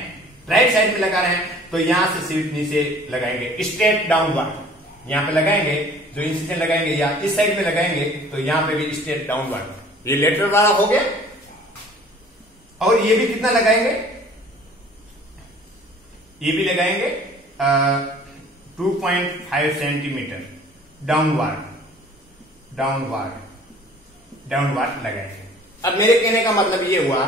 राइट साइड में लगा रहे हैं, तो यहां से सिर्फ नीचे लगाएंगे, स्ट्रेट डाउनवर्ड यहां पे लगाएंगे, जो इंसिजन लगाएंगे, या इस साइड में लगाएंगे तो यहां पे भी स्ट्रेट डाउनवर्ड। ये लेटरल वाला हो गया। और ये भी कितना लगाएंगे, ये भी लगाएंगे 2.5 सेंटीमीटर डाउनवर्ड लगाएंगे। अब मेरे कहने का मतलब ये हुआ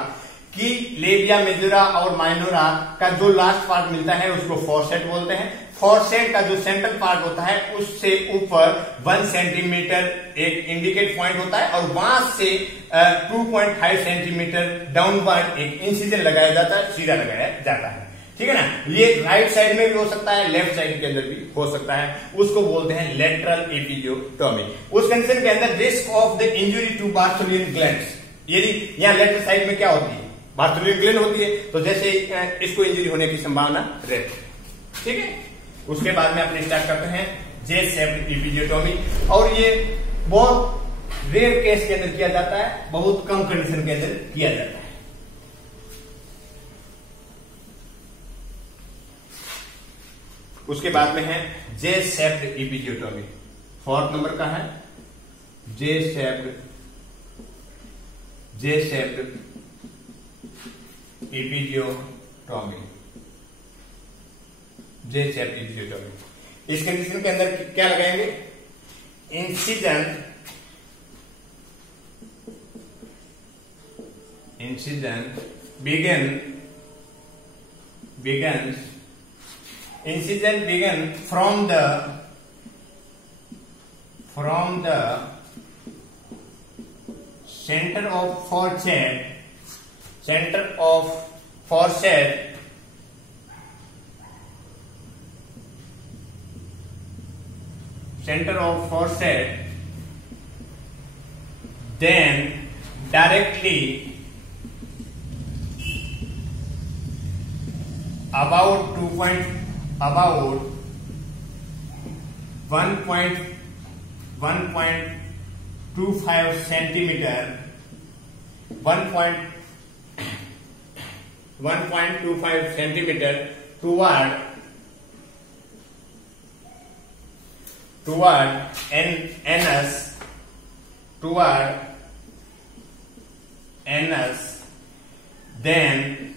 कि लेबिया मेजोरा और माइनोरा का जो लास्ट पार्ट मिलता है उसको फोरसेट बोलते हैं। फोरसेट का जो सेंट्रल पार्ट होता है उससे ऊपर 1 सेंटीमीटर एक इंडिकेट पॉइंट होता है, और वहां से 2.5 सेंटीमीटर डाउनवर्ड एक इंसिजन लगाया जाता है, सीधा लगाया जाता है, ठीक है ना। ये राइट साइड में भी हो सकता है, लेफ्ट साइड के अंदर भी हो सकता है, उसको बोलते हैं लेटरल एपिजियोटोमी। उस कंडीशन के अंदर risk of the injury to Bartholin glands, यदि यहाँ लेफ्ट साइड में क्या होती है, बार्थोलियन ग्लैंड होती है, तो जैसे इसको इंजुरी होने की संभावना रहती है, ठीक है। उसके बाद में अपने स्टार्ट करते हैं जे शेप्ड एपिजियोटोमी, और ये बहुत रेयर केस के अंदर किया जाता है, बहुत कम कंडीशन के अंदर किया जाता है। उसके बाद में है जे शेप्ड एपिजियोटोमी, 4th नंबर का है जे शेप्ड एपिजियोटोमी। जे शेप्ड एपिजियोटोमी, इस कंडीशन के अंदर क्या लगाएंगे, incision begins incision began from the center of forehead then directly about 1.25 centimeter 1.25 centimeter toward anus, then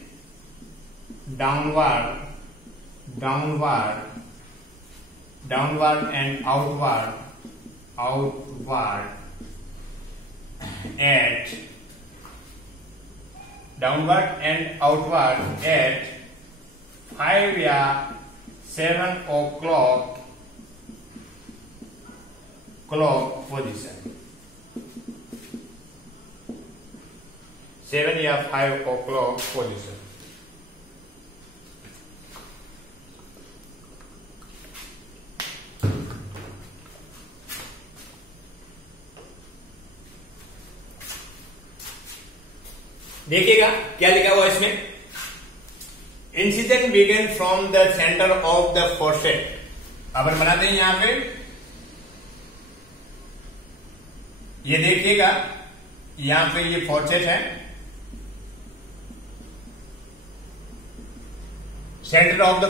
downward and outward at 5 या 7 o'clock position, 7 या 5 o'clock position. देखिएगा क्या लिखा हुआ इसमें, incision began from the centre of the fourchette. अब हम बनाते हैं यहां पे, ये देखिएगा यहां पे ये फोरसेट है, centre of the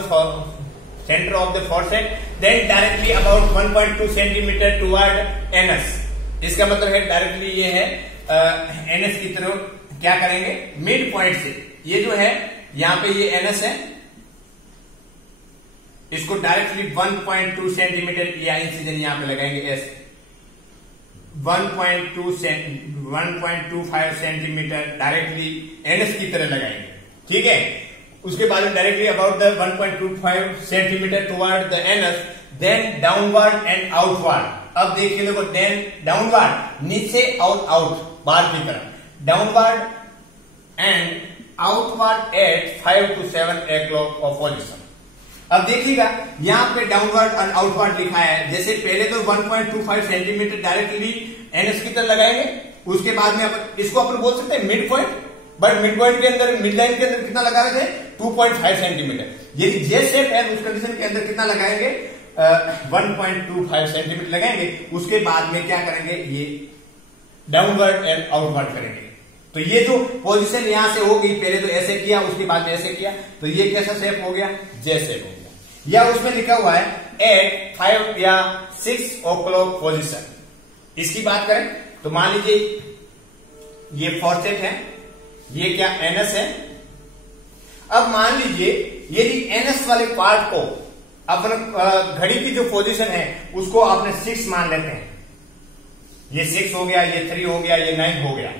fourchette, then directly about 1.2 centimetre toward anus. इसका मतलब है डायरेक्टली ये है एनस की तरफ क्या करेंगे, मिड पॉइंट से, ये जो है यहां पे ये एनएस है, इसको डायरेक्टली 1.2 सेंटीमीटर या इंसिजन यहां पे लगाएंगे एस, 1.25 सेंटीमीटर डायरेक्टली एनएस की तरह लगाएंगे. ठीक है, उसके बाद directly about the 1.25 centimetre toward the anus, then downward and outward. अब देखिए देखो, देन डाउनवर्ड नीचे और आउट बाहर की तरफ, downward and outward at 5 to 7 o'clock of position. अब देखिएगा यहां पे डाउनवर्ड और आउटवर्ड लिखा है, जैसे पहले तो 1.25 सेंटीमीटर डायरेक्टली एनएस की तरह लगाएंगे, उसके बाद में इसको अपन बोल सकते हैं mid point, but mid point के अंदर, मिड लाइन के अंदर कितना लगा रहे थे, 2.5 सेंटीमीटर. यदि जे शेप है उस कंडीशन के अंदर कितना लगाएंगे, 1.25 सेंटीमीटर लगाएंगे. उसके बाद में क्या करेंगे, ये डाउनवर्ड एंड आउटवर्ड करेंगे. तो ये जो पोजीशन यहां से होगी, पहले तो ऐसे किया, उसके बाद में ऐसे किया, तो ये कैसा शेप हो गया, जे शेप हो गया. या उसमें लिखा हुआ है एट 5 या 6 o'clock पोजीशन. इसकी बात करें तो मान लीजिए ये फोरसेट है, ये क्या एनएस है. अब मान लीजिए यदि एनएस वाले पार्ट को अपन घड़ी की जो पोजीशन है उसको आपने 6 मान लेते हैं, ये 6 हो गया, ये 3 हो गया, ये 9 हो गया,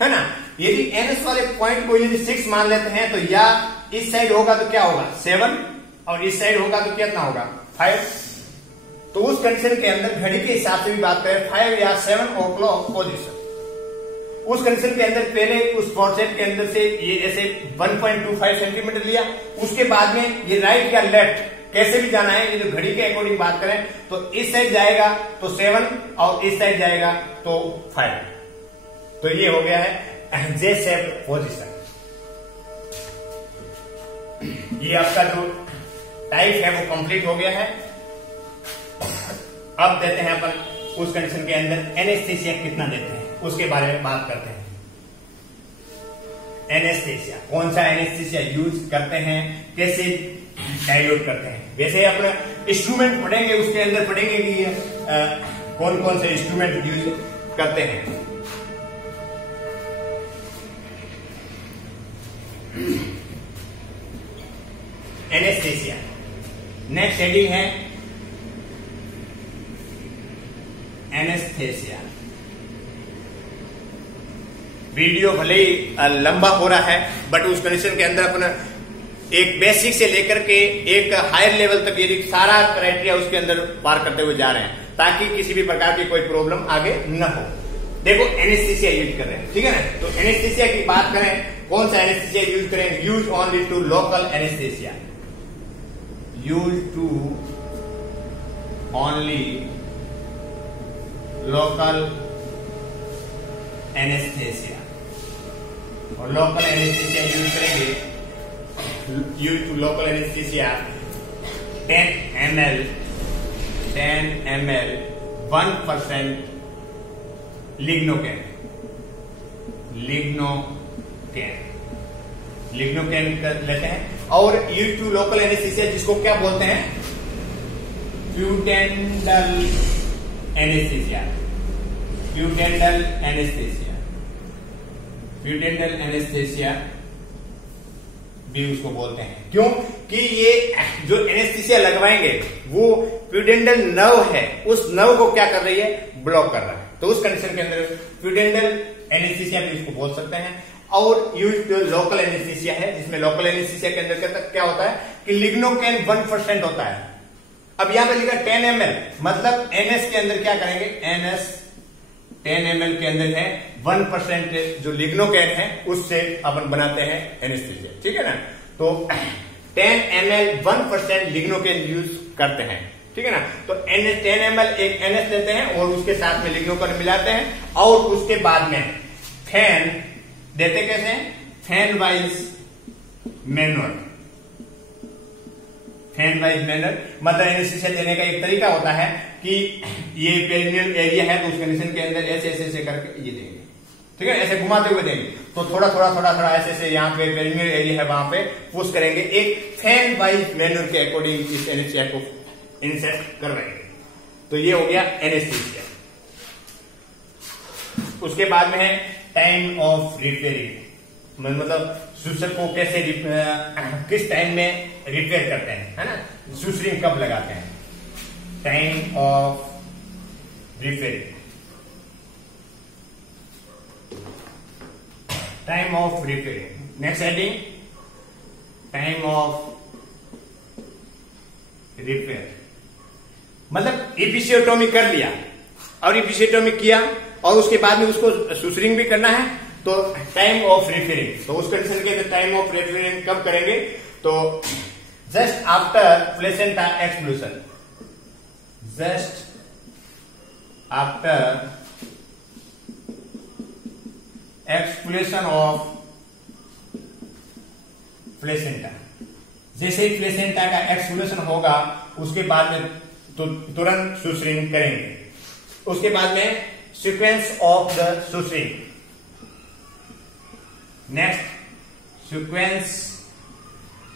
है ना. यदि एनएस वाले पॉइंट को यदि 6 मान लेते हैं तो या इस साइड होगा तो क्या होगा 7, और इस साइड होगा तो कितना होगा 5. तो उस कंडीशन के अंदर घड़ी के हिसाब से भी बात करें 5 या 7 o'clock पोजीशन, उस कंडीशन के अंदर पहले उस फोरसेट के अंदर से ये ऐसे 1.25 सेंटीमीटर लिया, उसके बाद में ये राइट या लेफ्ट कैसे भी जाना है, ये जो घड़ी के अकॉर्डिंग बात करें तो इस साइड जाएगा तो 7 और इस साइड जाएगा तो 5. तो ये हो गया है जे शेप पोजीशन. ये आपका जो टाइप है वो कंप्लीट हो गया है. अब देते हैं अपन उस कंडीशन के अंदर एनेस्थीसिया कितना देते हैं उसके बारे में बात करते हैं. एनेस्थीसिया, कौन सा एनेस्थीसिया यूज करते हैं, कैसे डायल्यूट करते हैं. वैसे अपना इंस्ट्रूमेंट पढ़ेंगे, उसके अंदर पढ़ेंगे कि कौन कौन से इंस्ट्रूमेंट यूज करते हैं. एनेस्थीसिया, नेक्स्ट हेडिंग है एनेस्थीसिया. वीडियो भले ही लंबा हो रहा है बट उस कंडीशन के अंदर अपना एक बेसिक से लेकर के एक हायर लेवल तक ये सारा क्राइटेरिया उसके अंदर पार करते हुए जा रहे हैं, ताकि किसी भी प्रकार की कोई प्रॉब्लम आगे न हो। देखो एनेस्थीसिया यूज कर रहे हैं, ठीक है ना। तो एनेस्थीसिया की बात करें, कौन सा एनेस्थीसिया यूज करें? Use only to local anaesthesia, use to only local anaesthesia. और लोकल एनेस्थीसिया यूज करेंगे, use to local anaesthesia 10 ml 1% lignocaine लेते हैं। और यूज टू लोकल एनेस्थीसिया जिसको क्या बोलते हैं? प्यूटेंडल एनेस्थीसिया भी उसको बोलते हैं। क्यों? कि ये जो एनेस्थीसिया लगवाएंगे वो प्यूडेंडल नर्व है, उस नर्व को क्या कर रही है? ब्लॉक कर रहा है। तो उस कंडीशन के अंदर प्यूडेंडल एनेस्थीसिया भी उसको बोल सकते हैं। और यूज टू लोकल एनेस्थीसिया है, जिसमें लोकल एनेस्थीसिया के अंदर क्या होता है कि लिग्नोकेन 1% होता है। अब यहां पे लिखा 10 ml, मतलब एनएस के अंदर क्या करेंगे? एनएस 10 ml के अंदर है 1% जो लिग्नोकेन है, उससे अपन बनाते हैं एनेस्थीसिया, ठीक है ना। तो 10 ml 1% लिग्नोकेन यूज करते हैं, ठीक है ना। तो 10 ml एक एनएस लेते हैं और उसके साथ में लिग्नोकेन मिलाते हैं, और उसके बाद में फैन देते कैसे? फैन वाइज मैनुअल, मतलब एनेस्थीसिया देने का एक तरीका होता है कि ये पेरिनियल एरिया है, तो उस कंडीशन के अंदर ऐसे करके ये देंगे, ठीक है, ऐसे घुमाते हुए देंगे। तो थोड़ा ऐसे यहाँ पे पेरिनियल एरिया है, वहां पे पुश करेंगे, एक फैन वाइज मैनुअल के अकॉर्डिंग इस एनेस्थीसिया को इंसर्ट कर रहे हैं। तो ये हो गया एनेस्थीसिया। उसके बाद में है टाइम ऑफ रिपेयरिंग, मतलब सुसर को कैसे किस टाइम में रिपेयर करते हैं, है ना। सुसरिंग कब लगाते हैं? Time of repairing, next heading time of repair, मतलब एपिसियोटोमी कर लिया, और एपिसियोटोमी किया और उसके बाद में उसको सुसरिंग भी करना है, तो टाइम ऑफ रिपेयरिंग। तो उस कंडीशन के अंदर टाइम ऑफ रिपेयरिंग कब करेंगे? तो just after placenta explosion, of placenta. जैसे ही प्लेसेंटा का एक्सप्लोशन होगा, उसके बाद में तो तुरंत सुसरिंग करेंगे। उसके बाद में sequence of the suturing, next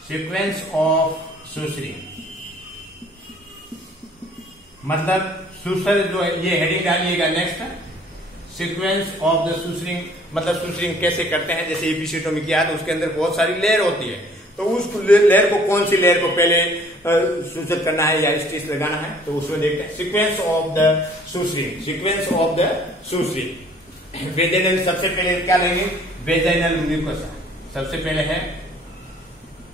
sequence of suturing, मतलब सुसर जो ये हेडिंग डालिएगा। Next sequence of the suturing, मतलब सुसरिंग कैसे करते हैं। जैसे एपिसियोटोमी किया है तो उसके अंदर बहुत सारी लेयर होती है, तो उस लेयर को, कौन सी लेयर को पहले सुसर करना है या स्टिच लगाना है, तो उसमें देखते हैं। सीक्वेंस ऑफ द सुसरिंग, वेजाइनल सबसे पहले क्या लेंगे? वेजाइनल म्यूकोसा, सबसे पहले है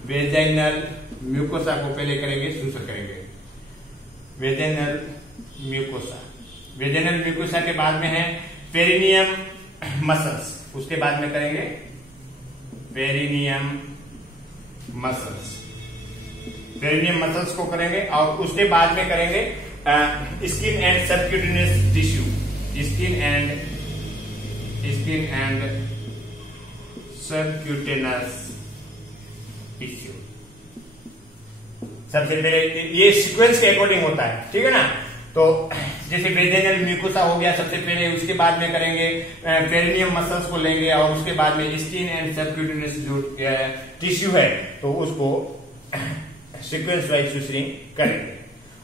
वेजाइनल म्यूकोसा को पहले करेंगे, सुसर करेंगे। वेजाइनल म्यूकोसा के बाद में है पेरिनियम मसल्स, उसके बाद में करेंगे पेरिनियम मसल्स को करेंगे, और उसके बाद में करेंगे skin and subcutaneous tissue, skin and subcutaneous tissue. सबसे पहले ये सीक्वेंस के अकॉर्डिंग होता है, ठीक है ना। तो जैसे वेजाइनल म्यूकोसा हो गया सबसे पहले, उसके बाद में करेंगे पेरिनियम मसल्स को लेंगे, और उसके बाद में स्किन एंड सबक्यूटेनियस जो टिश्यू है तो उसको सीक्वेंस वाइज सुसरिंग करेंगे।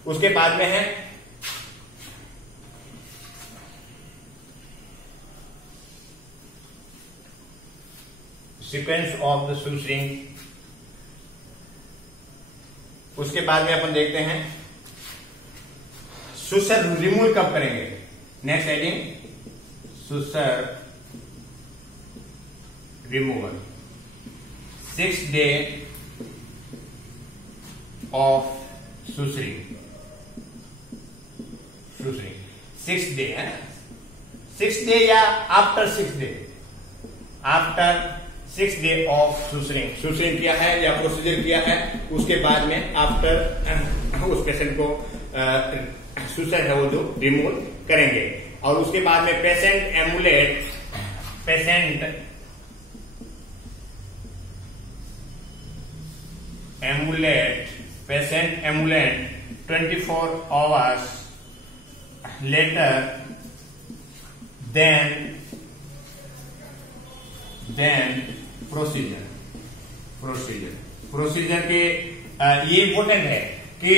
उसके बाद में है सीक्वेंस ऑफ द सुसरिंग। उसके बाद में अपन देखते हैं सुसर रिमूव कब करेंगे। Next heading suture removal, 6 day of suturing, suturing 6 day है, 6 डे या after 6 day, after 6 day of suturing, suturing किया है या प्रोसीजर किया है, उसके बाद में आफ्टर उस पेशेंट को सुसर है वो जो रिमूव करेंगे। और उसके बाद में patient ambulate, patient ambulate 24 hours later than procedure के ये इंपोर्टेंट है कि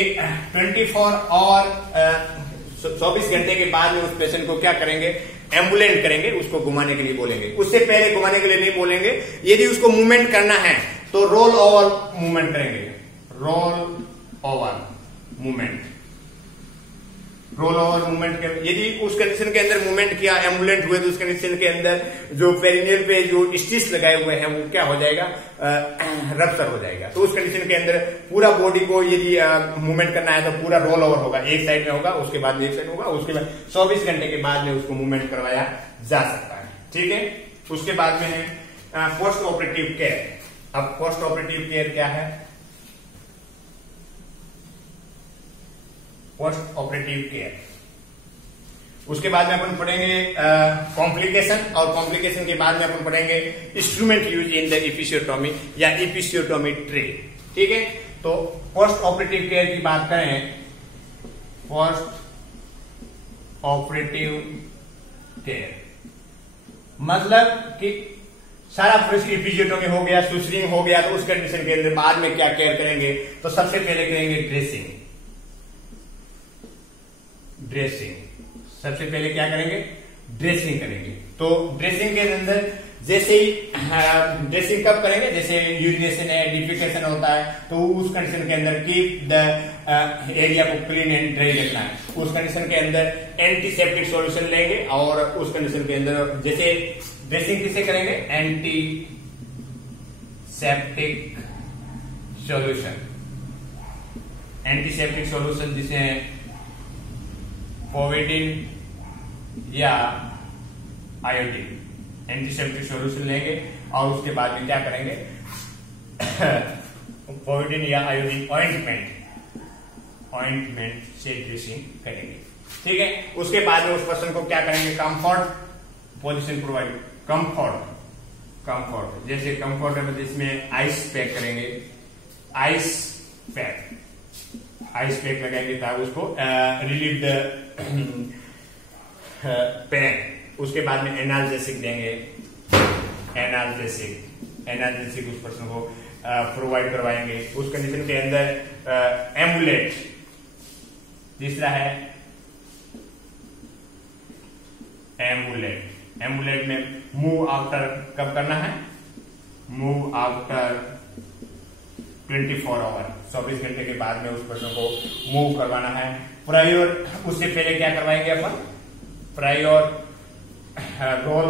24 और 24 घंटे के बाद में उस पेशेंट को क्या करेंगे, एम्बुलेंट करेंगे, उसको घुमाने के लिए बोलेंगे। उससे पहले घुमाने के लिए नहीं बोलेंगे। यदि उसको मूवमेंट करना है तो रोल ओवर मूवमेंट करेंगे, roll over movement, roll over movement. यदि उस कंडीशन के अंदर मूवमेंट किया, एम्बुलेंट हुए, तो उस कंडीशन के अंदर जो पेरिनियल पे जो स्टिच लगाए हुए हैं वो क्या हो जाएगा, रप्चर हो जाएगा। तो उस कंडीशन के अंदर पूरा बॉडी को यदि मूवमेंट करना है तो पूरा रोल ओवर होगा, एक साइड में होगा, उसके बाद एक साइड होगा, उसके बाद 24 घंटे के बाद में उसको मूवमेंट करवाया जा सकता है। ठीक है, उसके बाद में है पोस्ट ऑपरेटिव केयर। अब पोस्ट ऑपरेटिव केयर क्या है, पोस्ट ऑपरेटिव केयर। उसके बाद में अपन पढ़ेंगे कॉम्प्लिकेशन, और कॉम्प्लिकेशन के बाद में अपन पढ़ेंगे instrument use in the episiotomy या एपिसियोटोमी ट्रे। ठीक है, तो पोस्ट ऑपरेटिव केयर की बात करें, पोस्ट ऑपरेटिव केयर मतलब कि सारा एपिसियोटोमी हो गया, सुसरिंग हो गया, तो उस कंडीशन के अंदर बाद में क्या केयर करेंगे, तो सबसे पहले करेंगे ड्रेसिंग। ड्रेसिंग सबसे पहले क्या करेंगे, ड्रेसिंग करेंगे। तो ड्रेसिंग के अंदर जैसे ही ड्रेसिंग कब करेंगे, जैसे यूरिनेशन है, डिफिकेशन होता है, तो उस कंडीशन के अंदर कीप द एरिया को क्लीन एंड ड्राई रखना है। उस कंडीशन के अंदर एंटीसेप्टिक सॉल्यूशन लेंगे, और उस कंडीशन के अंदर जैसे ड्रेसिंग किसे करेंगे, एंटीसेप्टिक सॉल्यूशन, एंटीसेप्टिक सॉल्यूशन जिसे पोविडिन या आयोडीन, एंटीसेप्टिक सॉल्यूशन लेंगे, और उसके बाद में क्या करेंगे, पोविडिन या आयोडीन ऑइंटमेंट से ड्रेसिंग करेंगे। ठीक है, उसके बाद में उस पर्सन को क्या करेंगे, कंफर्ट पोजीशन प्रोवाइड, कंफर्ट जैसे कंफर्टेबल, जिसमें आइस पैक करेंगे, आइस पैक लगाएंगे ताकि उसको रिलीव द पेन। उसके बाद में एनाल्जेसिक देंगे, एनाल्जेसिक उस पर्सन को प्रोवाइड करवाएंगे। उस कंडीशन के अंदर एम्बुलेट, तीसरा है एम्बुलेट में मूव आफ्टर कब करना है, मूव आफ्टर 24 आवर, 24 घंटे के बाद में उस पर्सन को मूव करवाना है। प्रायर उससे पहले क्या करवाएंगे अपन, prior roll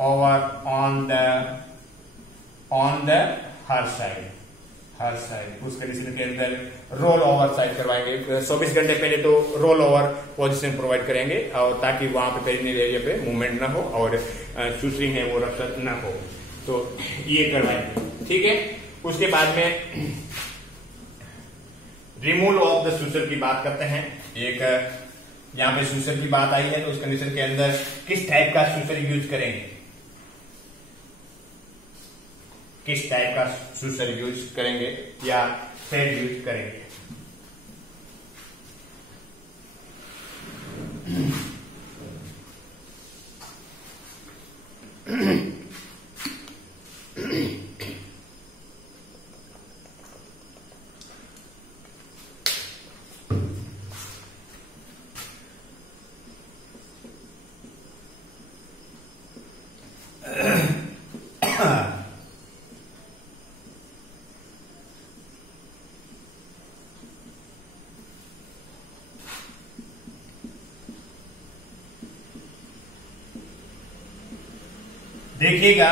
over on the her side, उस कंडीशन के अंदर रोल ओवर साइड करवाएंगे। 24 घंटे पहले तो रोल ओवर पोजीशन प्रोवाइड करेंगे, और ताकि वहां पे पेरिनियल एरिया पे मूवमेंट ना हो और सुसरिंग है वो रप्चर ना हो, तो ये करवाएंगे। ठीक है, उसके बाद में रिमूवल ऑफ द सुसर की बात करते हैं। एक यहां पे सुसर की बात आई है, तो उस कंडीशन के अंदर किस टाइप का सुसर यूज करेंगे, किस टाइप का सुसर यूज करेंगे या थ्रेड यूज करेंगे। देखिएगा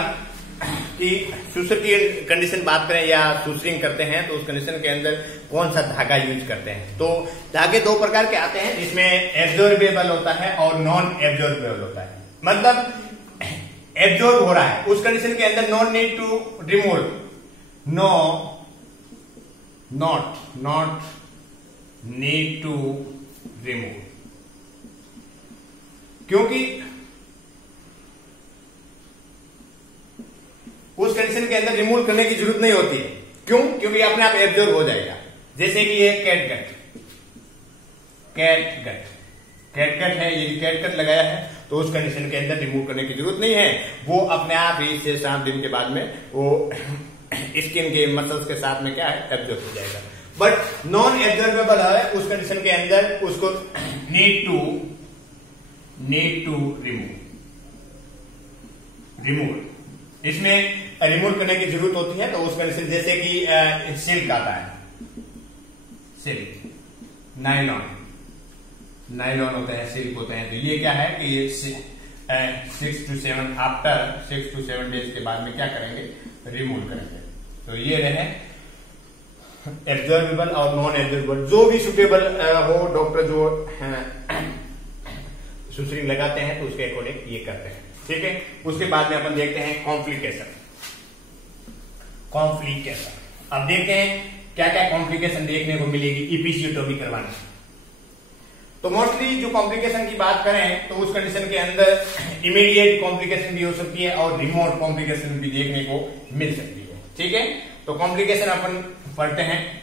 कि सुसर की कंडीशन बात करें या सुसरिंग करते हैं तो उस कंडीशन के अंदर कौन सा धागा यूज करते हैं। तो धागे दो प्रकार के आते हैं, इसमें एब्जॉर्बेबल होता है और नॉन एब्जॉर्बेबल होता है। मतलब एब्जॉर्ब हो रहा है उस कंडीशन के अंदर not need to remove, not need to remove, क्योंकि उस कंडीशन के अंदर रिमूव करने की जरूरत नहीं होती है। क्यों? क्योंकि अपने आप एब्जॉर्ब हो जाएगा। जैसे कि ये कैटगट है, ये कैटगट लगाया है तो उस कंडीशन के अंदर रिमूव करने की जरूरत नहीं है, वो अपने आप ही 6-7 दिन के बाद में वो स्किन के मसल्स के साथ में क्या है एब्जॉर्ब हो जाएगा। बट नॉन एब्जॉर्बेबल है उस कंडीशन के अंदर उसको नीड टू रिमूव, इसमें रिमूव करने की जरूरत होती है। तो उस कंडीशन जैसे कि सिल्क आता है, सिल्क, नायलॉन होता है, सिल्क होते हैं। तो ये क्या है कि ये 6 to 7 डेज के बाद में क्या करेंगे रिमूव करेंगे। तो ये रहे एब्जॉर्बेबल और नॉन एब्जॉर्बेबल, जो भी सुटेबल हो डॉक्टर जो सुसरिंग लगाते हैं तो उसके अकॉर्डिंग ये करते हैं। ठीक है, उसके बाद में अपन देखते हैं कॉम्प्लिकेशन। अब देखते हैं क्या क्या कॉम्प्लिकेशन देखने को मिलेगी इपिसियोटोमी करवाने से। तो मोस्टली जो कॉम्प्लिकेशन की बात करें तो उस कंडीशन के अंदर इमीडिएट कॉम्प्लिकेशन भी हो सकती है और रिमोट कॉम्प्लिकेशन भी देखने को मिल सकती है। ठीक है, तो कॉम्प्लिकेशन अपन पढ़ते हैं।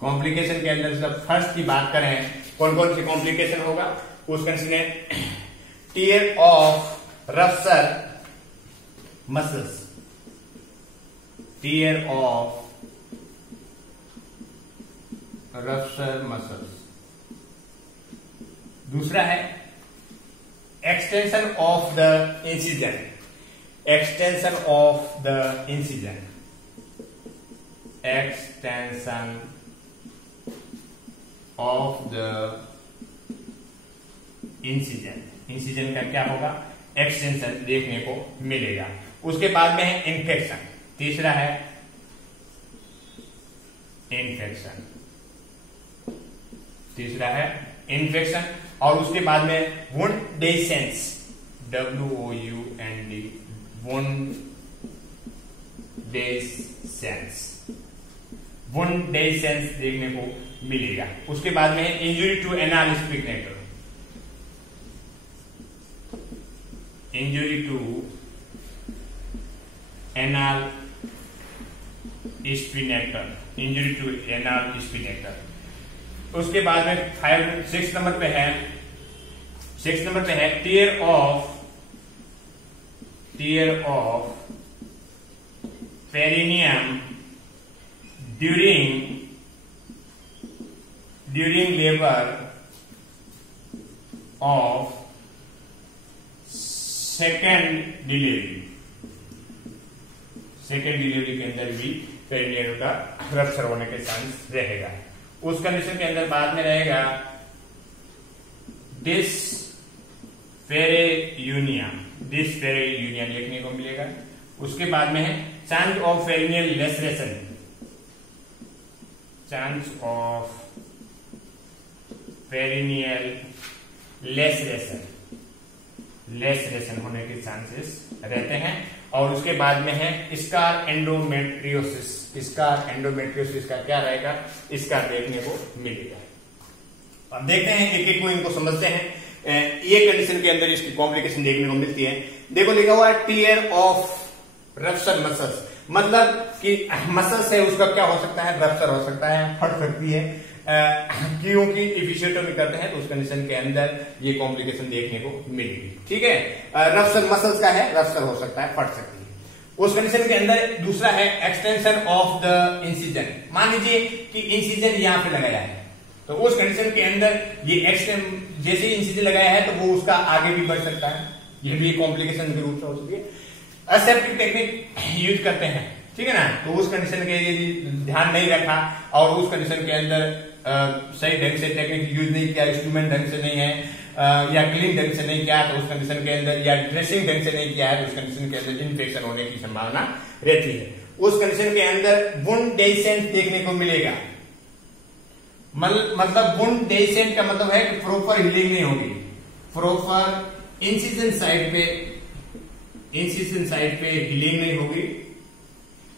कॉम्प्लिकेशन के अंदर जब फर्स्ट की बात करें कौन कौन सी कॉम्प्लिकेशन होगा उस कंडीशन में tear of rupture muscles, tear of rupture muscles. दूसरा है extension of the incision, extension of the incision, extension of the incision. Incision का क्या होगा एक्सटेंशन देखने को मिलेगा। उसके बाद में है इन्फेक्शन, तीसरा है इन्फेक्शन, तीसरा है इन्फेक्शन। और उसके बाद में वुंडेसेंस, WOUND, वुंडेसेंस देखने को मिलेगा। उसके बाद में injury to anal sphincter, injury to anal sphincter, injury to anal sphincter. उसके बाद में 6 नंबर पे है tear of perineum during labour of second delivery के अंदर भी पेरिनियम का रप्चर होने के चांस रहेगा। उस कंडीशन के अंदर बाद में रहेगा डिस्पेरेयूनिया देखने को मिलेगा। उसके बाद में है chance of perineal laceration, chance of perineal laceration होने के चांसेस रहते हैं। और उसके बाद में है स्कार एंडोमेट्रियोसिस, स्कार एंडोमेट्रियोसिस का क्या रहेगा स्कार देखने को मिलेगा। अब देखते हैं एक एक को इनको समझते हैं। ये कंडीशन के अंदर इसकी कॉम्प्लिकेशन देखने को मिलती है। देखो लिखा हुआ है टीयर ऑफ रप्चर मसल्स, मतलब कि मसल्स है उसका क्या हो सकता है रप्चर हो सकता है, फट सकती है। क्योंकि इपिसियोटोमी करते हैं तो उस कंडीशन के अंदर ये कॉम्प्लिकेशन देखने को मिलेगी। ठीक है, रप्चर मसल्स का है रप्चर हो सकता है, फट सकती है उस कंडीशन के अंदर। दूसरा है एक्सटेंशन ऑफ द इंसिजन, मान लीजिए कि इंसिजन यहां पे लगाया है तो उस कंडीशन के अंदर ये एक्सटेंड जैसे इंसिजन लगाया है तो वो उसका आगे भी बढ़ सकता है, ये भी कॉम्प्लिकेशन के रूप से हो सकती है। असेप्टिक टेक्निक यूज करते हैं, ठीक है ना, तो उस कंडीशन के यदि ध्यान नहीं रखा और उस कंडीशन के अंदर सही ढंग से टेक्निक यूज नहीं किया, इंस्ट्रूमेंट ढंग से नहीं है, या क्लीन ढंग से नहीं किया तो उस कंडीशन के अंदर, या ड्रेसिंग ढंग से नहीं किया है तो उस कंडीशन के अंदर इन्फेक्शन होने की संभावना रहती है। उस कंडीशन के अंदर वुंड डेसेंट देखने को मिलेगा। मतलब वुंड डेसेंट का मतलब है कि प्रॉपर हीलिंग नहीं होगी, प्रॉपर इंसिजन साइड पे हीलिंग नहीं होगी,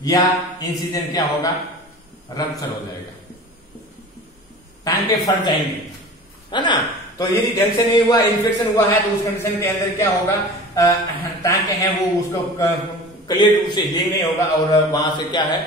या इंसिजन क्या होगा, रप्चर हो जाएगा, टांके फट जाएंगे, है ना। तो यदि ढंग से नहीं हुआ, इन्फेक्शन हुआ है तो उस कंडीशन के अंदर क्या होगा, टांके हैं वो उसको क्लियर रूप से हीलिंग नहीं होगा और वहां से क्या है,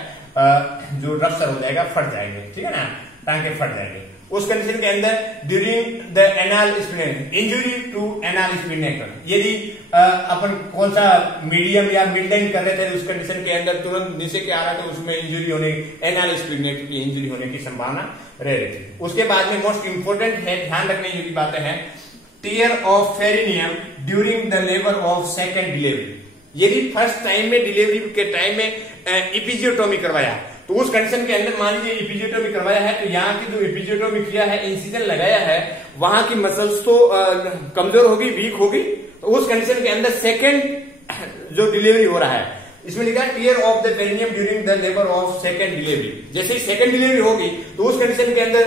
जो रप्चर हो जाएगा, फट जाएंगे, ठीक है ना, टांके फट जाएंगे। उस कंडीशन के अंदर during the anal sphincter, injury to anal sphincter, यदि अपन कौन सा मीडियम या मिड लाइन कर रहे थे उस कंडीशन के अंदर तुरंत नीचे के आ रहा था, उसमें इंजुरी होने, एनाल स्पिनेक्टर की इंजुरी होने की संभावना रह रही थी। उसके बाद में मोस्ट इंपोर्टेंट है, ध्यान रखने योग्य बातें हैं, tear of perineum during the labour of second delivery. यदि फर्स्ट टाइम में डिलीवरी के टाइम में इपिजियोटोमी करवाया तो उस कंडीशन के अंदर मान लीजिए इपिजियोटोमी करवाया है तो यहाँ की जो इपिजियोटोमी किया है, इंसिजन लगाया है, वहां की मसल्स तो कमजोर होगी, वीक होगी। तो उस कंडीशन के अंदर सेकेंड जो डिलीवरी हो रहा है, इसमें लिखा है tear of the perineum during the labour of second delivery. जैसे ही सेकेंड डिलीवरी होगी तो उस कंडीशन के अंदर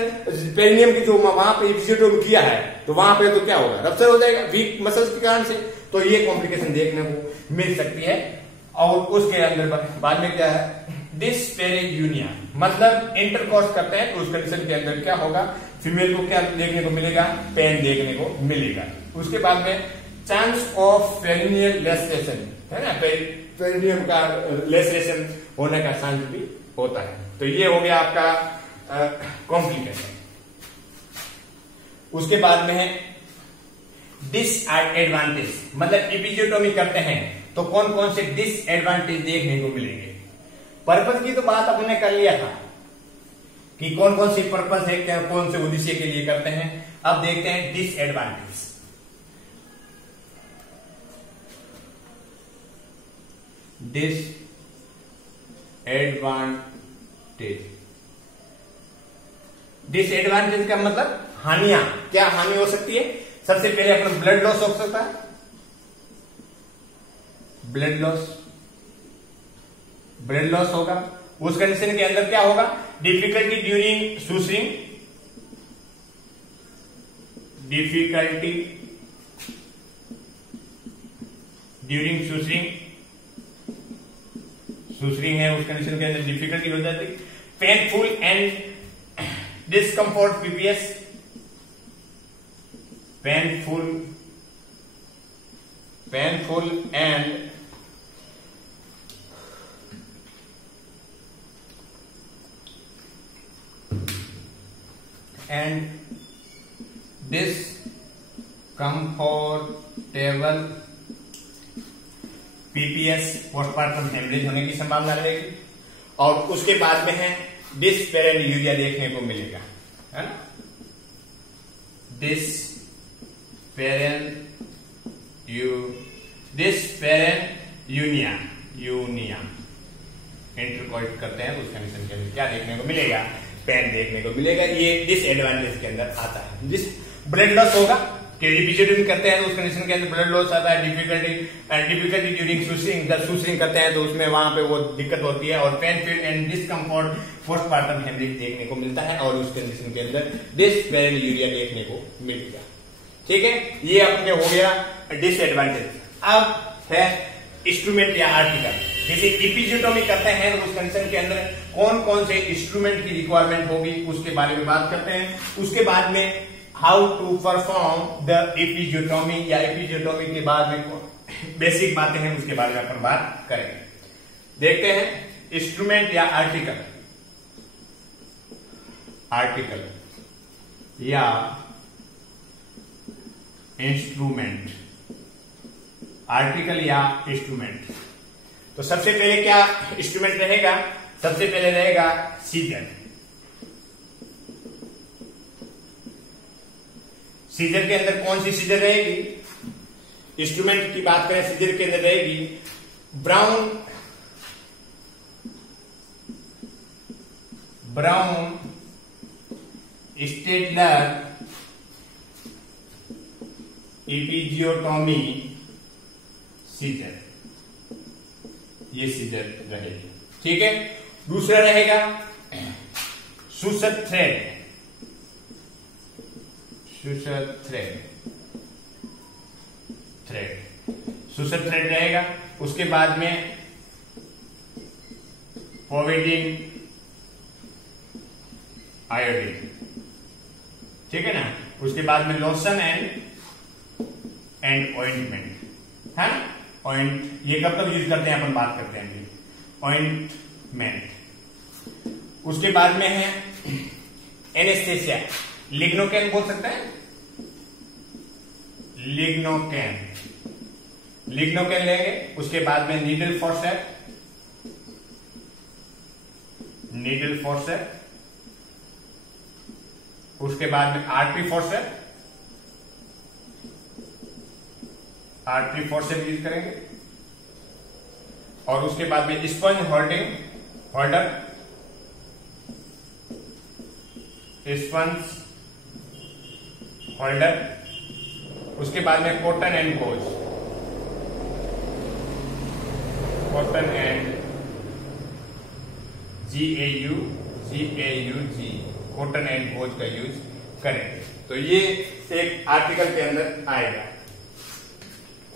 पेरिनियम की जो वहां पे इपिजियोटोमी किया है तो वहां पे तो क्या होगा, रप्चर हो जाएगा वीक मसल्स के कारण से। तो ये कॉम्प्लिकेशन देखने को मिल सकती है। और उसके अंदर बाद में क्या है, डिस्पेरेयूनिया, मतलब इंटरकोर्स करते हैं तो उस कंडीशन के अंदर क्या होगा, फीमेल को क्या देखने को मिलेगा, पेन देखने को मिलेगा। उसके बाद में चांस ऑफ पेरिनियल लेसरेशन, है ना, पेरिनियम का लेसरेशन होने का चांस भी होता है। तो ये हो गया आपका कॉम्प्लिकेशन। उसके बाद में है डिसएडवांटेज, मतलब इपिजियोटोमी करते हैं तो कौन कौन से डिसएडवांटेज देखने को मिलेंगे। पर्पस की तो बात अपने कर लिया था कि कौन कौन सी पर्पस है, क्या कौन से उद्देश्य के लिए करते हैं। अब देखते हैं डिसएडवांटेज। डिसएडवांटेज का मतलब हानियां, क्या हानि हो सकती है। सबसे पहले अपना ब्लड लॉस हो सकता है, ब्लड लॉस होगा। उस कंडीशन के अंदर क्या होगा, डिफिकल्टी ड्यूरिंग सूसरिंग, सूसरिंग है, उस कंडीशन के अंदर डिफिकल्टी हो जाती। Painful and discomfort PPS, painful and discomfortable PPS, postpartum haemorrhage होने की संभावना रहेगी। और उसके बाद में है डिस्पेरेन्यूरिया देखने को मिलेगा, है ना, डिस्पेरेन्यूनिया इंटरकॉइट करते हैं उस कंडीशन के अंदर क्या देखने को मिलेगा, पेन देखने को मिलेगा। ये डिसएडवांटेज के अंदर आता है। जिस ब्लड लॉस होगा कि इपिजियोटोमी करते हैं तो उस कंडीशन के अंदर ब्लड लॉस आता है। डिफिकल्टी ड्यूरिंग सूसरिंग, जब सूसरिंग करते हैं तो उसमें वहां पे वो दिक्कत होती है। और painful and discomfort postmortem haemorrhage देखने को मिलता है और उस कंडीशन के अंदर डिस्पेरेन्यूरिया देखने को मिलेगा। ठीक है, ये अपने हो गया डिसएडवांटेज। अब है इंस्ट्रूमेंट या आर्टिकल। जैसे इपिजियोटोमी करते हैं तो उस कंडीशन के अंदर कौन कौन से इंस्ट्रूमेंट की रिक्वायरमेंट होगी उसके बारे में बात करते हैं। उसके बाद में हाउ टू परफॉर्म द इपिजियोटोमी, या इपिजियोटोमी के बाद में बेसिक बातें हैं उसके बारे में अपन बात करेंगे। देखते हैं इंस्ट्रूमेंट या आर्टिकल या इंस्ट्रूमेंट, आर्टिकल या इंस्ट्रूमेंट। तो सबसे पहले क्या इंस्ट्रूमेंट रहेगा, सबसे पहले रहेगा सीजर। सीजर के अंदर कौन सी सीजर रहेगी, इंस्ट्रूमेंट की बात करें सीजर के अंदर रहेगी ब्राउन स्टेडलर एपिजियोटोमी सीजर, ये सीजर रहेगी। ठीक है। दूसरा रहेगा सुसर थ्रेड, सुसर थ्रेड रहेगा। उसके बाद में पोविडीन आयोडीन, ठीक है ना। उसके बाद में लोशन एंड ऑइंटमेंट, है ना। ऑइंट ये कब तक यूज करते हैं अपन बात करते हैं, ऑइंटमेंट। उसके बाद में है एनेस्थेसिया, लिग्नोकेन बोल सकते हैं, लिग्नोकेन लेंगे। उसके बाद में नीडल फॉर्सेप, उसके बाद में आर्टरी फॉर्सेप यूज करेंगे। और उसके बाद में स्पंज होल्डर, उसके बाद में cotton and goes, GAUG, cotton and goes का यूज करेंगे। तो ये एक आर्टिकल के अंदर आएगा।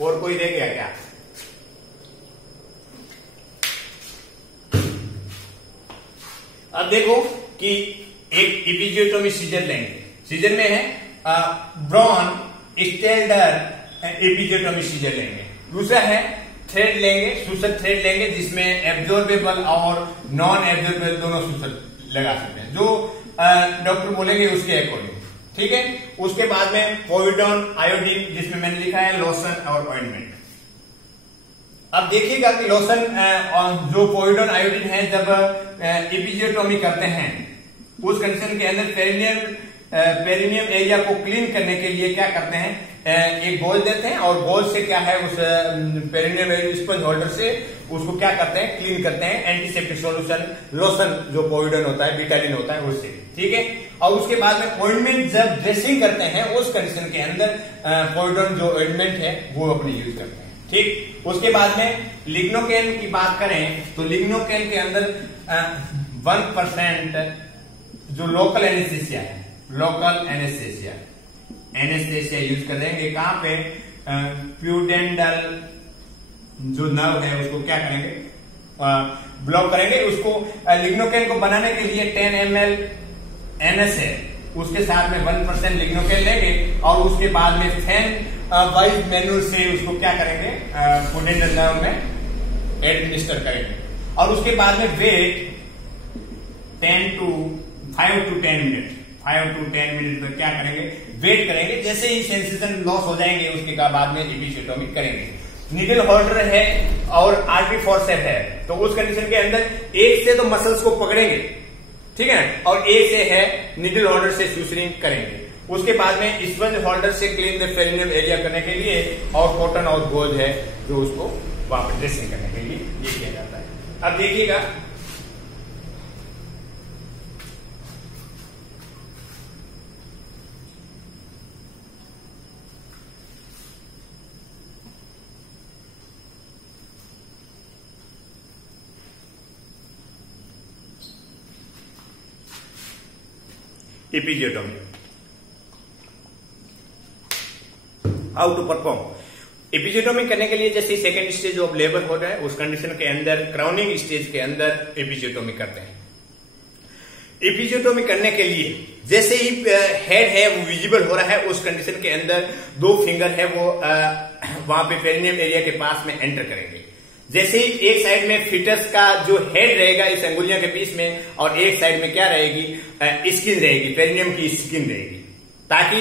और कोई रह गया क्या? अब देखो कि एक एपिजियोटोमी सीजर लेंगे, सीजर में है ब्रॉन स्टेल्डर एपिजियोटोमी सीजर लेंगे। दूसरा है थ्रेड लेंगे, सुसर थ्रेड लेंगे, जिसमें एब्जॉर्बेबल और नॉन एब्जॉर्बेबल दोनों सुसर लगा सकते हैं, जो डॉक्टर बोलेंगे उसके अकॉर्डिंग। ठीक है। उसके बाद में पोविडोन आयोडीन, जिसमें मैंने लिखा है लोशन और ऑइंटमेंट। अब देखिएगा कि लोशन जो पोविडोन आयोडीन है, जब एपिजियोटोमी करते हैं उस कंडीशन के अंदर पेरिनियम एरिया को क्लीन करने के लिए क्या करते हैं, एक गोज देते हैं और गोज से क्या है उस पेरिनियम एरिया स्पंज होल्डर से उसको क्या करते हैं, क्लीन करते हैं एंटीसेप्टिक सॉल्यूशन, लोशन जो पोविडोन होता है, बिटालिन होता है उससे। ठीक है। और उसके बाद में ऑइंटमेंट जब ड्रेसिंग करते हैं उस कंडीशन के अंदर पोविडोन जो ऑइंटमेंट है वो अपने यूज करते हैं। ठीक। उसके बाद में लिग्नोकेन की बात करें तो लिग्नोकेन के अंदर 1% जो लोकल एनेस्थेसिया है, एनेस्थेसिया यूज करेंगे। कहां पे? प्यूडेंडल जो नर्व है उसको क्या करेंगे, ब्लॉक करेंगे। उसको लिग्नोकेन को बनाने के लिए 10 ml NS है, उसके साथ में 1% लिग्नोकेन लेंगे और उसके बाद में फैन वाइज मैन्यूल से उसको क्या करेंगे, प्यूडेंडल नर्व में एडमिनिस्टर करेंगे। और उसके बाद में वेट 5 to 10 मिनट तक क्या करेंगे, वेट करेंगे। जैसे ही सेंसेशन लॉस हो जाएंगे उसके बाद में एपिजियोटोमी करेंगे। नीडल होल्डर है और आर्टरी फॉर्सेप है, तो उस कंडीशन के अंदर एक से तो मसल्स को पकड़ेंगे, ठीक है, और एक से है नीडल होल्डर से सुसरिंग करेंगे। उसके बाद में स्पंज होल्डर से क्लीन द पेरिनियम एरिया करने के लिए और कॉटन और गोज है जो उसको वापस ड्रेसिंग करने के लिए ये किया जाता है। अब देखिएगा episiotomy, how to perform. Episiotomy करने के लिए जैसे सेकेंड स्टेज ऑफ लेबर हो रहा है उस कंडीशन के अंदर, क्राउनिंग स्टेज के अंदर एपिजियोटोमी करते हैं। एपिजियोटोमी करने के लिए जैसे ही हेड है वो विजिबल हो रहा है उस कंडीशन के अंदर 2 फिंगर है वो वहां पे पेरिनियम एरिया के पास में एंटर करेंगे। जैसे ही एक साइड में फिटस का जो हेड रहेगा इस अंगुलियों के बीच में, और एक साइड में क्या रहेगी, स्किन रहेगी, पेरिनियम की स्किन रहेगी, ताकि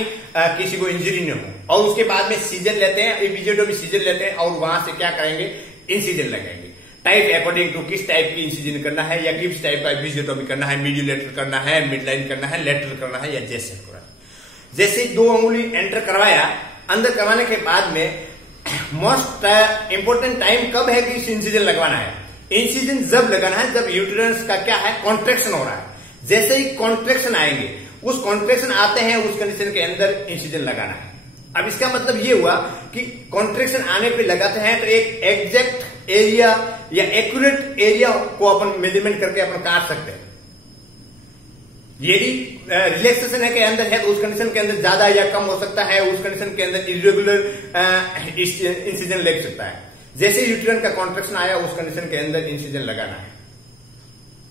किसी को इंजरी न हो। और उसके बाद में सीजर लेते हैं, एपिजियोटोमी सीजर लेते हैं और वहां से क्या करेंगे, इंसिजन लगाएंगे। टाइप अकॉर्डिंग टू किस टाइप की इंसिजन करना है या किस टाइप का एपिजियोटोमी करना है, मीडियोलेटरल करना है, मिडलाइन करना है, लेटरल करना है या जेस्टर करना है। जैसे 2 अंगुली एंटर करवाया, अंदर करवाने के बाद में मोस्ट इंपोर्टेंट टाइम कब है कि इस इंसिजन लगवाना है। इंसिजन जब लगाना है जब यूटेरस का क्या है, कॉन्ट्रेक्शन हो रहा है। जैसे ही कॉन्ट्रेक्शन आएंगे उस कॉन्ट्रैक्शन आते हैं उस कंडीशन के अंदर इंसिजन लगाना है। अब इसका मतलब ये हुआ कि कॉन्ट्रैक्शन आने पे लगाते हैं तो एक एग्जैक्ट एरिया या एक्यूरेट एरिया को अपन मेजरमेंट करके अपन काट सकते हैं। यदि रिलैक्सेशन है के अंदर है तो उस कंडीशन के अंदर ज्यादा या कम हो सकता है, उस कंडीशन के अंदर इरेगुलर इंसिजन लग सकता है। जैसे यूट्रन का कॉन्ट्रैक्शन आया उस कंडीशन के अंदर इंसिजन लगाना है।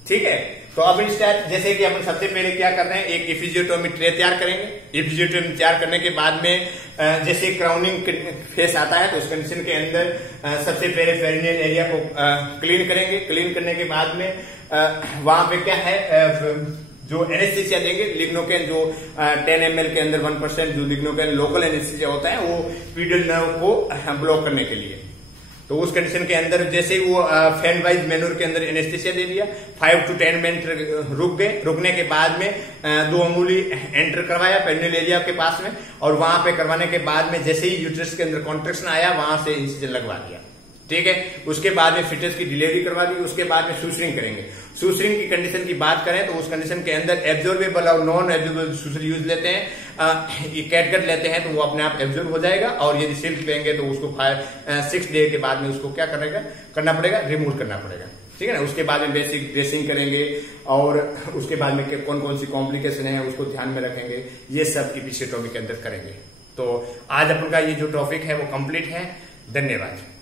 ठीक है, तो अब स्टार्ट, जैसे कि अपन सबसे पहले क्या कर रहे हैं, एक इफिजियोटोमी ट्रे तैयार करेंगे। इफिजियोटोमी तैयार करने के बाद में जैसे क्राउनिंग फेस आता है तो उस कंडीशन के अंदर सबसे पहले पेरिनियल एरिया को क्लीन करेंगे। क्लीन करने के बाद में वहां पे क्या है, जो एनेस्थीसिया देंगे, लिग्नोकेन जो 10 ml के अंदर 1% जो लिग्नोकेन लोकल एनेस्थीसिया होता है वो पीडियल नर्व को ब्लॉक करने के लिए। तो उस कंडीशन के अंदर जैसे ही वो फैन वाइज मैन्योर के अंदर एनेस्थीसिया दे दिया, 5 to 10 मिनट रुक गए। रुकने के बाद में 2 अंगुली एंटर करवाया पेरिनियल एरिया के पास में, और वहां पे करवाने के बाद में जैसे ही यूट्रस के अंदर कॉन्ट्रैक्शन आया वहां से इंसिजन लगवा दिया। ठीक है, उसके बाद में फिटस की डिलीवरी करवा दी। उसके बाद में सूसरिंग करेंगे। सूसरिंग की कंडीशन की बात करें तो उस कंडीशन के अंदर एब्जॉर्बेबल और नॉन एब्जॉर्बेबल सूसरी यूज लेते हैं। ये कैटगट लेते हैं तो वो अपने आप एब्जॉर्ब हो जाएगा, और यदि सिल्क लेंगे तो उसको 6 डे के बाद में उसको क्या करना पड़ेगा, रिमूव करना पड़ेगा। ठीक है ना, उसके बाद में बेसिक ड्रेसिंग करेंगे, और उसके बाद में कौन कौन सी कॉम्प्लिकेशन है उसको ध्यान में रखेंगे। ये सब इपिसियोटोमी के अंदर करेंगे। तो आज अपन का ये जो टॉपिक है वो कंप्लीट है। धन्यवाद।